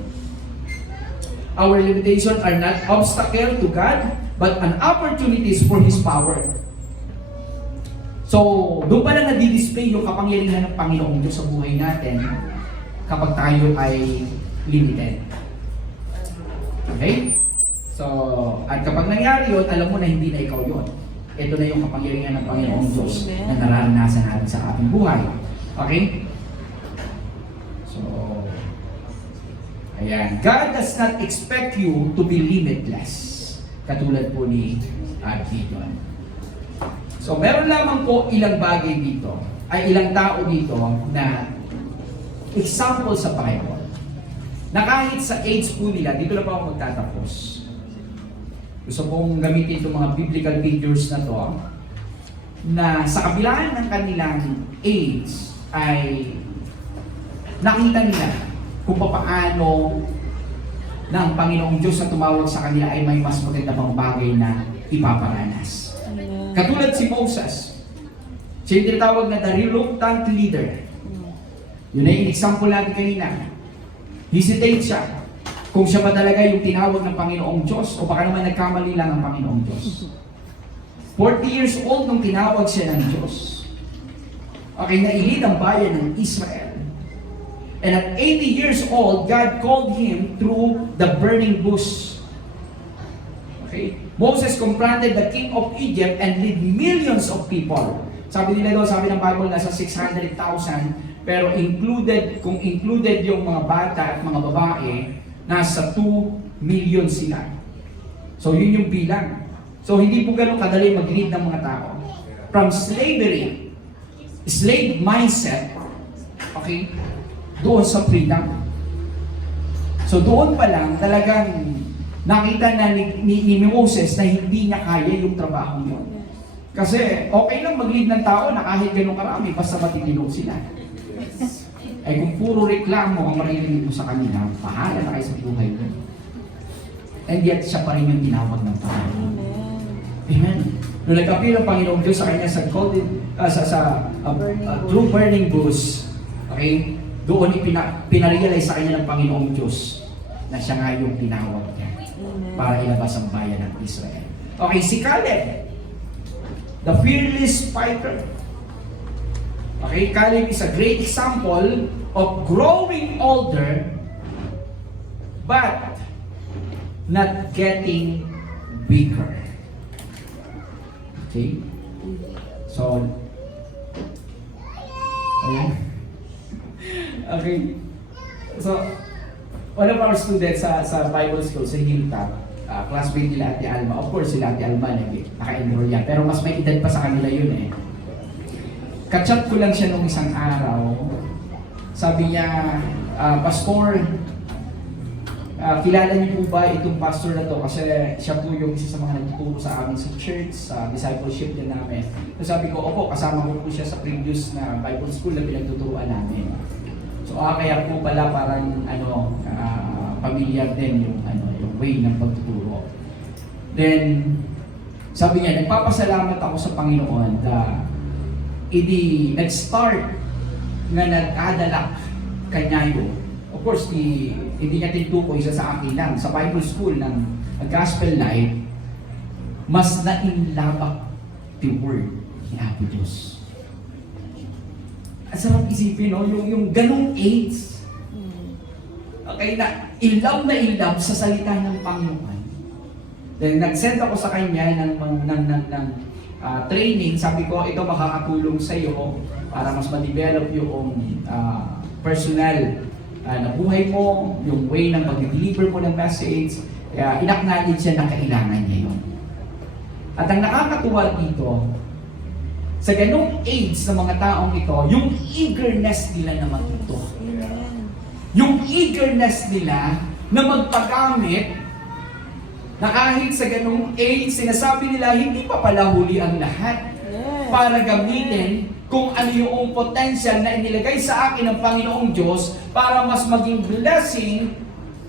Our limitations are not obstacle to God, but an opportunities for His power. So, doon pala nadi-display yung kapangyarihan ng Panginoong Diyos sa buhay natin kapag tayo ay limited. Okay? So, at kapag nangyari yun, alam mo na hindi na ikaw yun. Ito na yung kapangyarihan ng Panginoong Diyos na nararanasan natin sa ating buhay. Okay? So, ayan. God does not expect you to be limitless. Katulad po ni Gideon. So, meron lamang po ilang bagay dito, ay ilang tao dito na example sa Bible. Na kahit sa age po nila, dito na po ako magtatapos. Gusto kong gamitin itong mga biblical figures na to, na sa kabilaan ng kanilang age ay nakita nila kung paano na ang Panginoong Diyos na tumawag sa kanila ay may mas maganda pang bagay na ipaparanas. Katulad si Moses, siya yung tinatawag na the reluctant leader. Yun ay example natin kanina. Hesitate siya kung siya ba talaga yung tinawag ng Panginoong Diyos o baka naman nagkamali lang ang Panginoong Diyos. 40 years old nung tinawag siya ng Diyos. Okay, nailid ang bayan ng Israel. And at 80 years old, God called him through the burning bush. Okay? Moses confronted the king of Egypt and led millions of people. Sabi nila doon, sabi ng Bible, nasa 600,000, pero kung included yung mga bata at mga babae, nasa 2 million sila. So yun yung bilang. So hindi po ganun kadali mag-lead ng mga tao. From slavery, slave mindset, okay, doon sa freedom. So doon pa lang talagang nakita na ni Moses na hindi niya kaya yung trabaho mo. Kasi okay lang mag-lead ng tao na kahit ganun karami, basta matitino sila. Ay kung puro reklamo ang maririnig mo sa kanila, pahala na kayo sa buhay mo. And yet, siya pa rin yung tinawag ng Panginoon. Amen. Nung nag-appeal ang Panginoong Diyos sa kanya sa true burning bush, okay, doon pinarealize sa kanya ng Panginoong Diyos na siya nga yung tinawag niya para ilabas ang bayan ng Israel. Okay, si Caleb, the fearless fighter. Okay, Caleb is a great example of growing older but not getting bigger. Okay? So, ayan. Okay. So, one of our students sa Bible School, sa Hilltop, classmate nila Ate Alma. Of course, sila Ate Alma, naka-enroll yan. Pero mas may edad pa sa kanila yun eh. Kachat ko lang siya nung isang araw. Sabi niya, Pastor, kilala niyo po ba itong pastor na to? Kasi siya po yung isa sa mga nagtuturo sa amin sa church, sa discipleship din namin. So sabi ko, opo, kasama ko po siya sa previous na Bible school na pinagtuturuan namin. So kaya po pala parang familiar din yung yung way ng pagtuturo. Then sabi niya, nagpapasalamat ako sa Panginoon na nag-start na nag-adalak kanyayo. Of course, hindi niya tinutukoy isa sa akin lang. Sa Bible school ng Gospel Life, mas nainlabak the word ni Apo Diyos. Ang sarap isipin, no? Yung ganong age, okay, na ilab sa salita ng Panginoon. Then nag-send ako sa kanya ng training, sabi ko, ito makakatulong sa iyo para mas ma-develop yung personal na buhay mo, yung way ng pag-deliver mo ng message. Kaya in-acknowledge siya na kailangan niya yun. At ang nakakatuwa dito, sa ganung age ng mga taong ito, yung eagerness nila na matuto. Yung eagerness nila na magpagamit, na kahit sa ganung age, sinasabi nila, hindi pa pala huli ang lahat para gamitin kung ano yung potential na inilagay sa akin ng Panginoong Diyos para mas maging blessing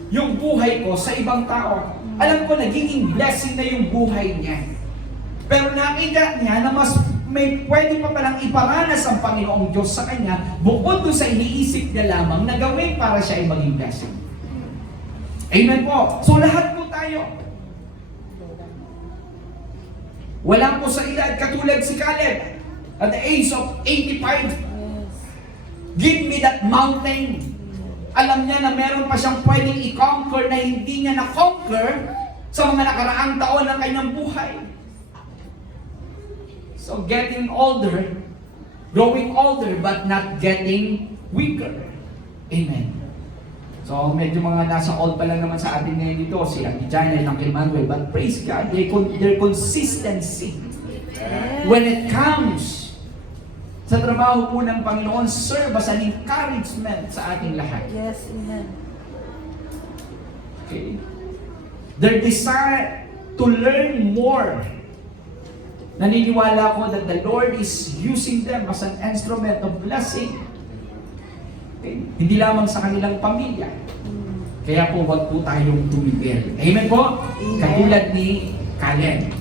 yung buhay ko sa ibang tao. Alam ko, naging blessing na yung buhay niya. Pero nakita niya na mas may pwede pa palang iparanas ang Panginoong Diyos sa kanya bukod doon sa iniisip niya lamang na gawin para siya ay maging blessing. Amen po. So lahat po tayo. Wala po sa edad katulad si Caleb. At the age of 85, give me that mountain. Alam niya na meron pa siyang pwedeng i-conquer na hindi niya na-conquer sa mga nakaraang taon ng kanyang buhay. So getting older, growing older, but not getting weaker. Amen. So medyo mga nasa old pa lang naman sa atin ngayon dito, si Auntie Janet, Uncle Manuel, but praise God, their consistency. When it comes sa trabaho po ng Panginoon, serve as an encouragement sa ating lahat. Yes, amen. Okay. Their desire to learn more. Naniniwala ko that the Lord is using them as an instrument of blessing. Okay. Hindi lamang sa kanilang pamilya. Kaya po, wag po tayong tumigil. Amen po? Amen. Katulad ni Caleb.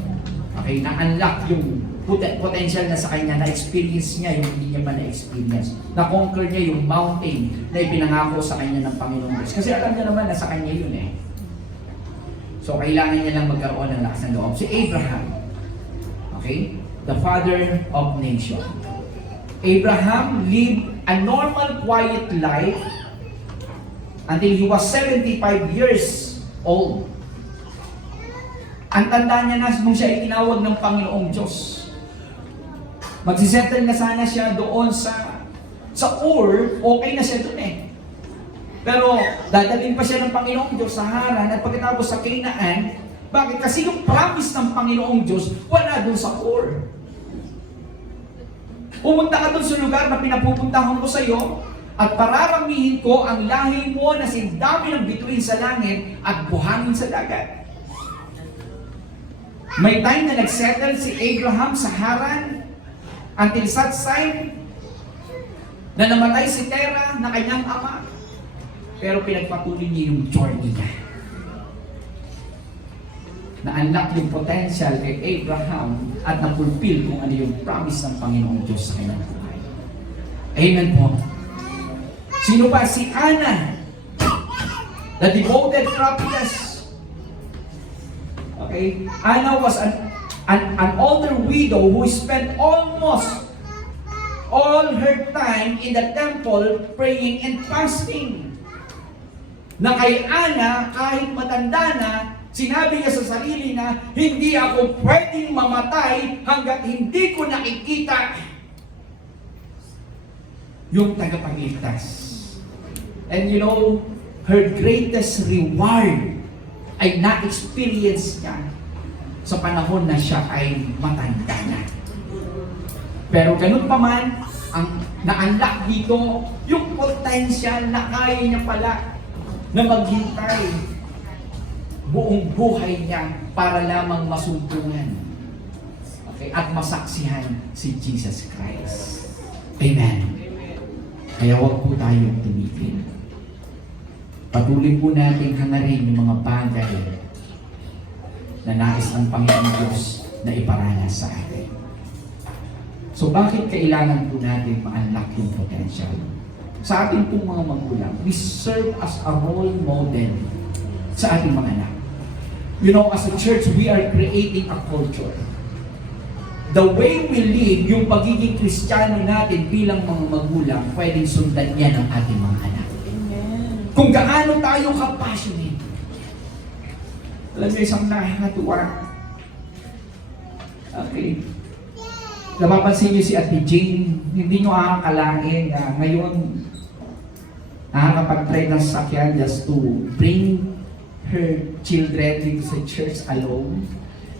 Okay, na-unlock yung potential na sa kanya, na-experience niya yung hindi niya pa na-experience. Na-conquer niya yung mountain na ipinangako sa kanya ng Panginoong Diyos. Kasi alam niya naman na sa kanya yun eh. So, kailangan niya lang magkaroon ng lakas ng loob. Si Abraham, okay? The father of nation. Abraham lived a normal, quiet life until he was 75 years old. Ang tanda niya na nung siya itinawag ng Panginoong Diyos. Magsisettle na sana siya doon sa Ur, okay na siya doon eh. Pero dadalhin pa siya ng Panginoong Diyos sa Haran at pagkatapos sa Canaan. Bakit? Kasi yung promise ng Panginoong Diyos wala doon sa Ur. Pumunta ka doon sa lugar na pinapupuntahan ko sa iyo at pararamihin ko ang lahi mo na sindami ng bituin sa langit at buhangin sa dagat. May time na nagsettle si Abraham sa Haran until such time na namatay si Terah na kanyang ama. Pero pinagpatuloy niya yung journey niya. Na-unlock yung potential kay Abraham at na-fulfill kung ano yung promise ng Panginoong Diyos sa kanyang buhay. Amen po. Sino ba? Si Anna, the devoted prophetess. Okay? Anna was an older widow who spent almost all her time in the temple praying and fasting. Na kay Anna, kahit matanda na, Sinabi niya sa sarili na, hindi ako pwedeng mamatay hanggat hindi ko nakikita yung tagapagligtas. And you know, her greatest reward ay na-experience niya sa panahon na siya ay matanda na. Pero ganun pa man, ang na-unlock dito, yung potential na kaya niya pala na maghintay buong buhay niya para lamang masuntungan, okay, at masaksihan si Jesus Christ. Amen. Kaya huwag po tayong tumigil. Patuloy po natin hangarin yung mga bagay na nais ng Panginoon Diyos na iparanas sa atin. So bakit kailangan po natin ma-unlock yung potential? Sa ating pong mga magulang, we serve as a role model sa ating mga anak. You know, as a church, we are creating a culture. The way we live, yung pagiging Kristiyano natin bilang mga magulang, pwedeng sundan yan ng ating mga anak. Amen. Kung gaano tayo ka-passionate. Alam mo, isang nakakatuwa. Okay. Napapansin niyo si Ate Jane, hindi niyo akakalain na ngayon nakakapag-try ng sakyan just to bring her children dito sa church alone.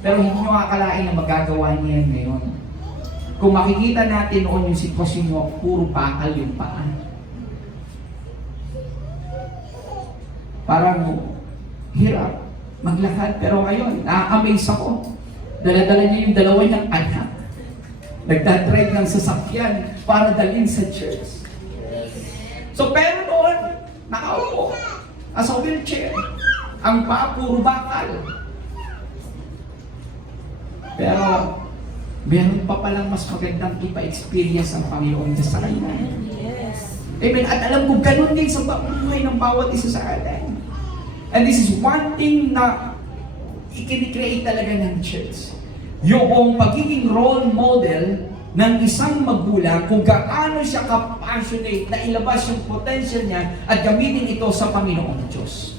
Pero hindi nyo akalain na magagawa niya yan ngayon. Kung makikita natin noon yung sitwasyon nyo, puro bakal yung paa. Parang hirap maglakad. Pero ngayon, na-amaze ako. Dala-dala niya yung dalawa niyang anak. Nagdadrive ng sasakyan para dalhin sa church. So pero noon, nakaupo, as a wheelchair. Ang paa puro bakal. Pero meron pa palang mas magandang ipa-experience ang Panginoon sa kanya. Yes. Amen. At alam ko, ganun din sa buhay ng bawat isa sa atin. And this is one thing na ikini-create talaga ng church. Yung pagiging role model ng isang magulang kung gaano siya ka-passionate na ilabas yung potential niya at gamitin ito sa Panginoong Diyos.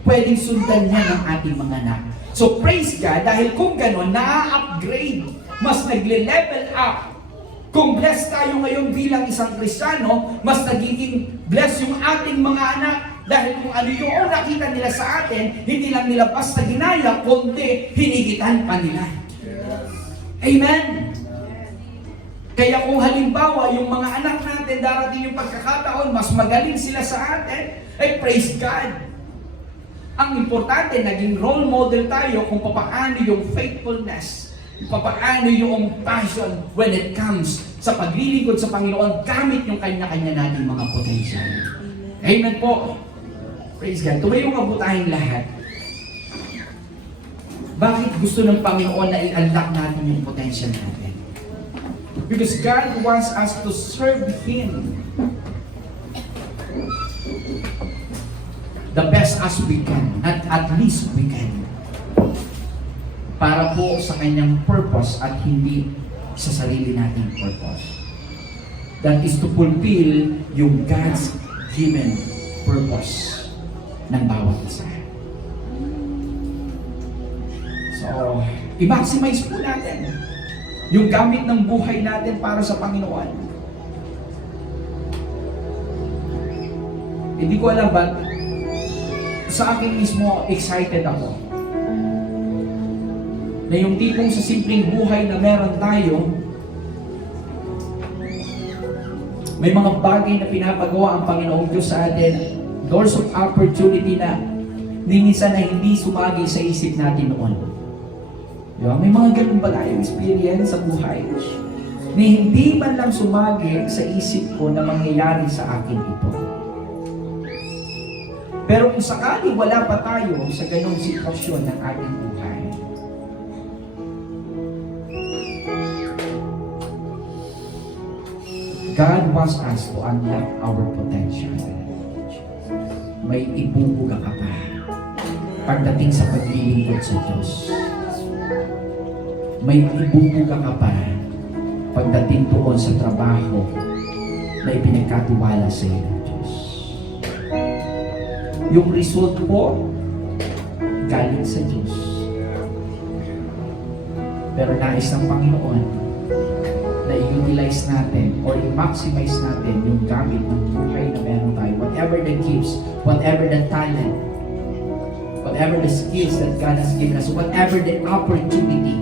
Pwedeng sundan niya ng ating mga anak. So praise God, dahil kung gano'n, na-upgrade, mas nagle-level up. Kung blessed tayo ngayon bilang isang Kristiyano, mas nagiging blessed yung ating mga anak. Dahil kung ano yung nakita nila sa atin, hindi lang nila basta ginaya, kundi hinigitan pa nila. Amen? Kaya kung halimbawa, yung mga anak natin, darating yung pagkakataon, mas magaling sila sa atin, ay praise God. Ang importante, naging role model tayo kung papaano yung faithfulness, papaano yung passion when it comes sa paglilingkod sa Panginoon gamit yung kanya-kanya nating mga potential. Amen po. Praise God. Tumayo nga po tayong lahat. Bakit gusto ng Panginoon na i-unlock natin yung potential natin? Because God wants us to serve Him the best as we can, at least we can. Para po sa kanyang purpose at hindi sa sarili nating purpose. That is to fulfill yung God's given purpose ng bawat isa. So, i-maximize po natin yung gamit ng buhay natin para sa Panginoon. Hindi ko alam ba, sa akin mismo, excited ako. Na yung tipong sa simpleng buhay na meron tayo, may mga bagay na pinapagawa ang Panginoong Diyos sa atin, doors of opportunity na minsan na hindi sumagi sa isip natin noon. Diba? May mga ganun ba tayong experience sa buhay na hindi man lang sumagi sa isip ko na mangyayari sa akin ito. Pero kung sakali wala pa tayo sa ganung sitwasyon ng ating buhay, God wants us to unlock our potential. May ibubuga ka pa pagdating sa paglilingkod sa Diyos. May ibubuga ka pa pagdating doon sa trabaho na ipinagkatiwala sa iyo ng Diyos. Yung result po, galing sa Diyos. Pero nais ng Panginoon na i-utilize natin or i-maximize natin yung gamit ng buhay na meron tayo. Whatever the gifts, whatever the talent, whatever the skills that God has given us, whatever the opportunity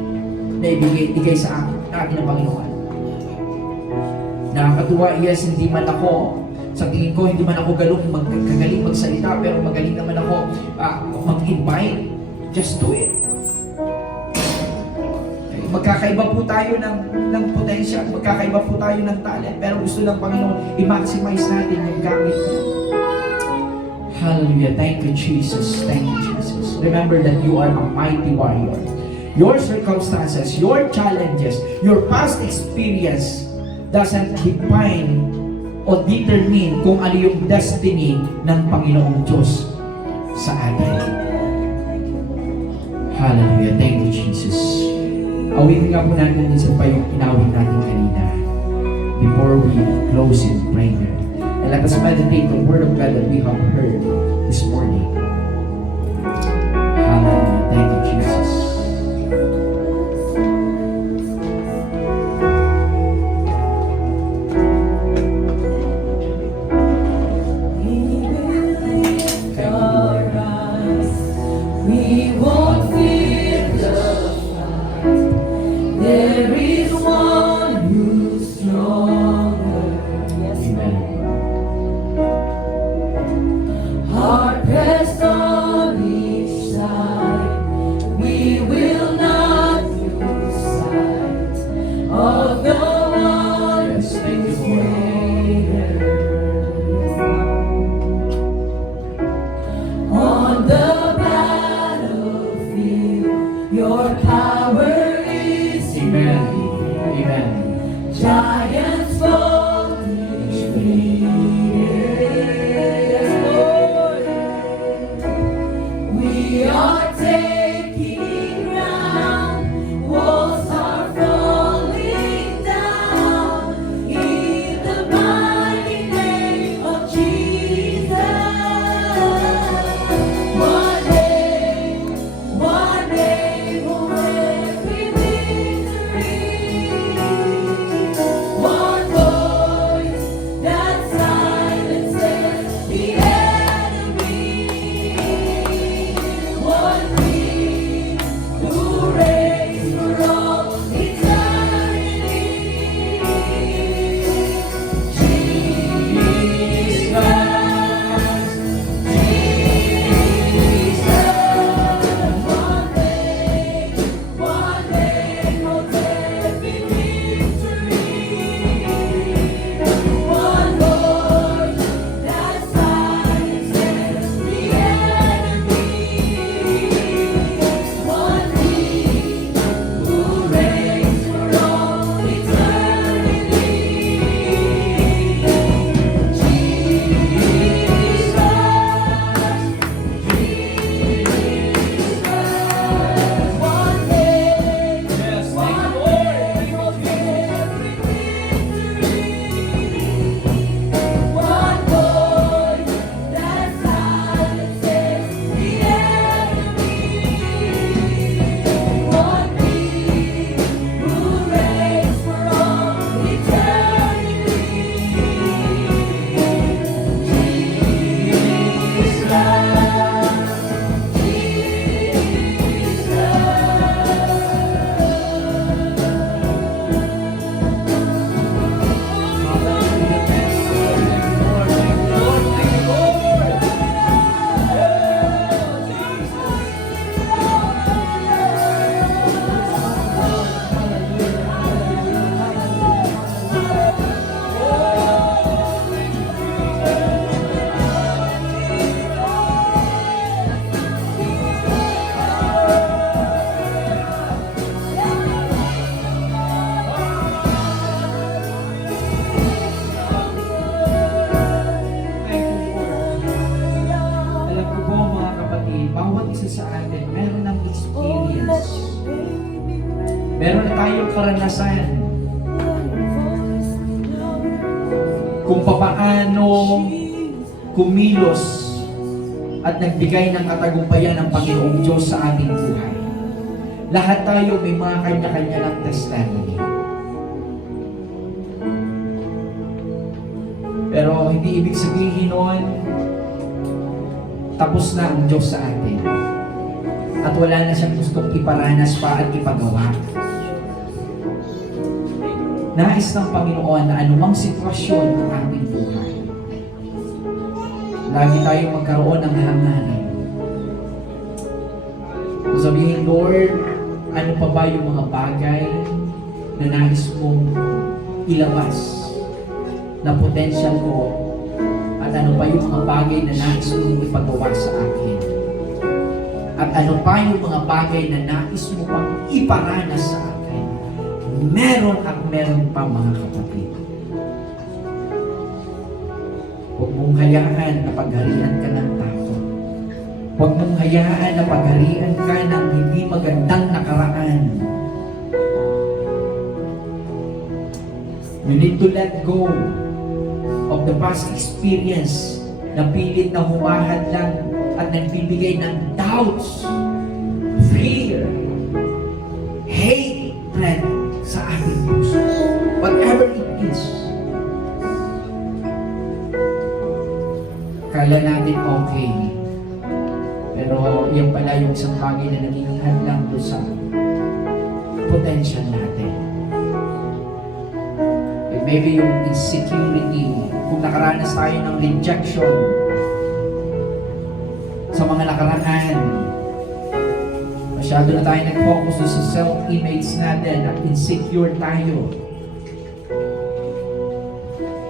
na ibigay sa atin ng Panginoon. Nakakatuwa, yes, hindi man ako, sa tingin ko, hindi man ako kagaling magsalita, pero magaling naman ako mag-invite. Just do it. Okay. Magkakaiba po tayo ng potential, magkakaiba po tayo ng talent, pero gusto ng Panginoon, i-maximize natin yung gamit niya. Hallelujah. Thank you, Jesus. Thank you, Jesus. Remember that you are a mighty warrior. Your circumstances, your challenges, your past experience doesn't define o determine kung ano yung destiny ng Panginoong Diyos sa atin. Hallelujah. Thank you, Jesus. Awitin nga po natin minsan pa yung inawit natin kanina before we close in prayer. And let us meditate the Word of God that we have heard this morning. Hallelujah. Thank you, Jesus. We won't fear the fight. There is one who's stronger. Yes, Amen. Heart pressed on each side. We will not lose sight of the one Yes, thank you, who's Lord. greater. On the battlefield, your power is Amen. Amen. giants fall defeated. Lord, we are taking ground. Walls are falling down in the mighty name of Jesus. One day will every victory. One voice that silences the enemy. One King who reigns for all eternity. Jesus, one day holds every victory. One voice that silences the enemy. One King who reigns for all eternity. Thank you, Lord. Alam ko po mga kapatid, bawat isa sa atin meron ng experience. Meron na tayong karanasan kung papaano kumilos at nagbigay ng katagumpayan ng Panginoong Diyos sa ating buhay. Lahat tayo may mga kanya-kanya ng testimony. Pero hindi ibig sabihin nun, tapos na ang Diyos sa atin. At wala na siyang gustong iparanas pa at ipagawa. Nais ng Panginoon na anumang sitwasyon ng ating buhay, lagi tayong magkaroon ng hangarin. Sabihin, Lord, ano pa ba yung mga bagay na nais mong ilabas na potential ko, at ano pa yung mga bagay na nais mong ipagawa sa akin, at ano pa yung mga bagay na nais mo pang iparanas sa akin. Meron at meron pa, mga kapatid. Huwag mong hayaan na pagharian ka ng takot. Huwag mong hayaan na pagharian ka ng hindi magandang nakaraan. You need to let go of the past experience na pilit na humahad lang at nagbibigay ng doubts, fear, hatred sa ating puso. Whatever it is. Kala natin okay. Pero yan pala yung isang bagay na naging hadlang doon sa potential natin. And maybe yung insecurity, kung nakaranas tayo ng rejection sa mga nakaraan, masyado na tayo nag-focus sa self-image natin at insecure tayo.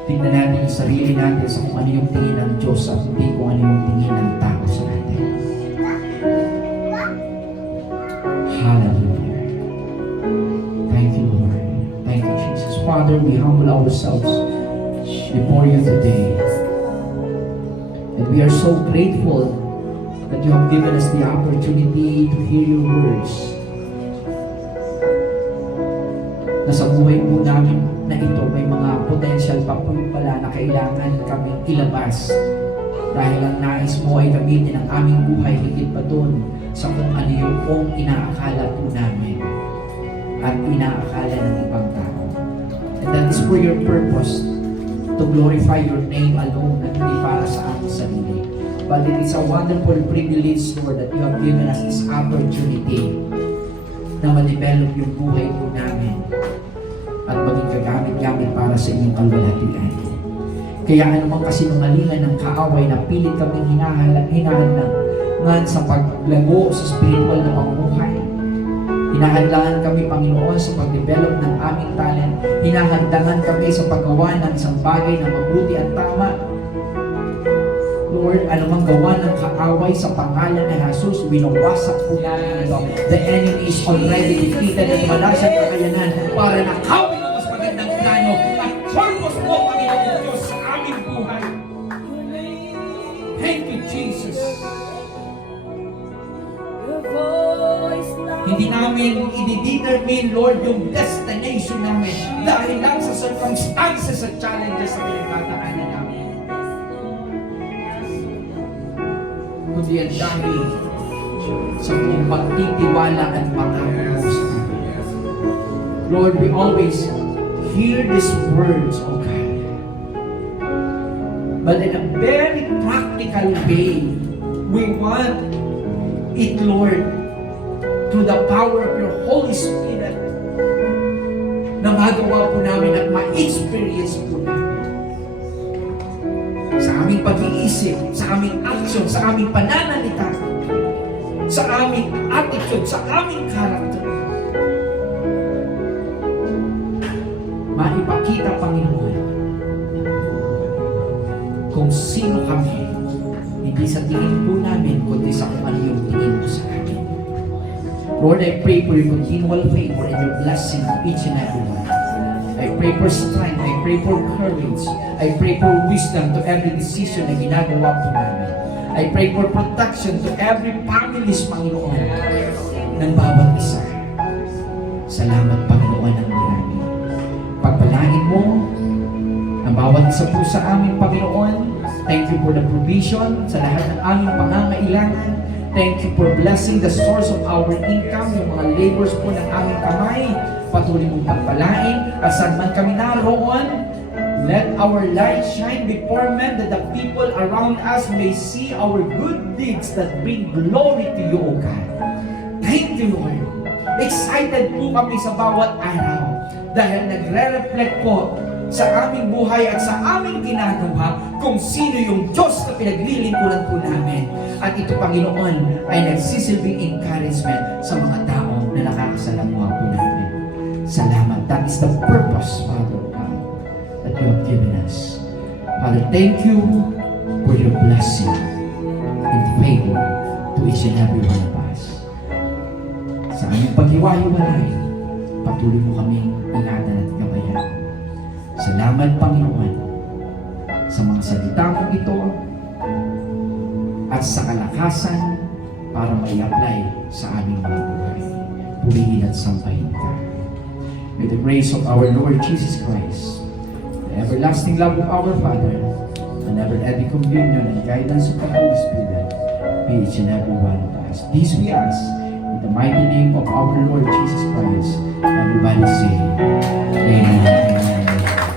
Tingnan natin yung sarili natin sa kung ano yung tingin ng Diyos at hindi kung ano yung tingin ng tao sa atin. Hallelujah. Thank you, Lord. Thank you, Jesus. Father, we humble ourselves before you today. And we are so grateful that you have given us the opportunity to hear your words. Na sa buhay po namin na ito, may mga potential pa po pala na kailangan kaming ilabas. Dahil ang nais mo ay gamitin ang aming buhay higit pa doon sa kung ano yung inaakala po namin at inaakala ng ibang tao. And that is for your purpose, to glorify your name alone at hindi para sa ating sarili. But it is a wonderful privilege, Lord, that you have given us this opportunity na ma-develop yung buhay po namin at maging kagamit-gamit para sa inyong kalwalhatian. Kaya anumang kasinungalingan ng kaaway na pilit kaming hinahadlangan sa paglago sa spiritual na pamumuhay. Hinahadlangan kami, Panginoon, sa pag-develop ng aming talent. Hinahadlangan kami sa paggawa ng isang bagay na mabuti at tama. Lord, anumang gawa ng kaaway sa pangalan ng Jesus, winawasak po namin ito. The enemy is already defeated at wala siyang kakayanan para nakawin ang mas magandang plano at purpose po, Panginoon Diyos, sa aming buhay. Thank you, Jesus. Hindi namin i-determine, Lord, yung destination namin dahil lang sa circumstances at challenges na pinagdadaanan namin. Kundi ang dahil sa kung pagtitiwala at pangako sa amin. Lord, we always hear these words, O God. But in a very practical way, we want it, Lord, through the power of your Holy Spirit, na magawa po namin at ma-experience po namin. Sa aming pag-iisip, sa aming action, sa aming pananalita, sa aming attitude, sa aming character. Maipakita, Panginoon, kung sino kami, hindi sa tingin po namin, kundi sa kung ano yung tingin mo sa amin. Lord, I pray for your continual favor and your blessing of each and every one. I pray for strength, I pray for courage, I pray for wisdom to every decision na ginagawa po namin. I pray for protection to every families, Panginoon, ng bawat isa. Salamat, Panginoon, ng marami. Pagpalain mo ang bawat isa po sa amin, Panginoon, Thank you for the provision sa lahat ng aming pangangailangan. Thank you for blessing the source of our income, yung mga labors po ng aming kamay. Patuloy mong pagpalain. At saan man kami naroon, let our light shine before men that the people around us may see our good deeds that bring glory to you, O God. Thank you, Lord. Excited po kami sa bawat araw dahil nagre-reflect po sa aming buhay at sa aming ginagawa kung sino yung Diyos na pinaglilingkuran po namin. At ito, Panginoon, ay nagsisilbing encouragement sa mga tao na nakakasalamuha po namin. Salamat. That is the purpose, Father God, that you have given us. Father, thank you for your blessing and favor to each and every one of us. Sa aming paghiwa-hiwalay, patuloy mo kaming ingatan at gabayan. Salamat, Panginoon, sa mga salita mong ito at sa kalakasan para may apply sa aming mga buhay. Purihin at sampahin ka. May the grace of our Lord Jesus Christ, the everlasting love of our Father, the never-ending communion and guidance of the Holy Spirit be each and every one of us. These we ask in the mighty name of our Lord Jesus Christ. Everybody say, Amen.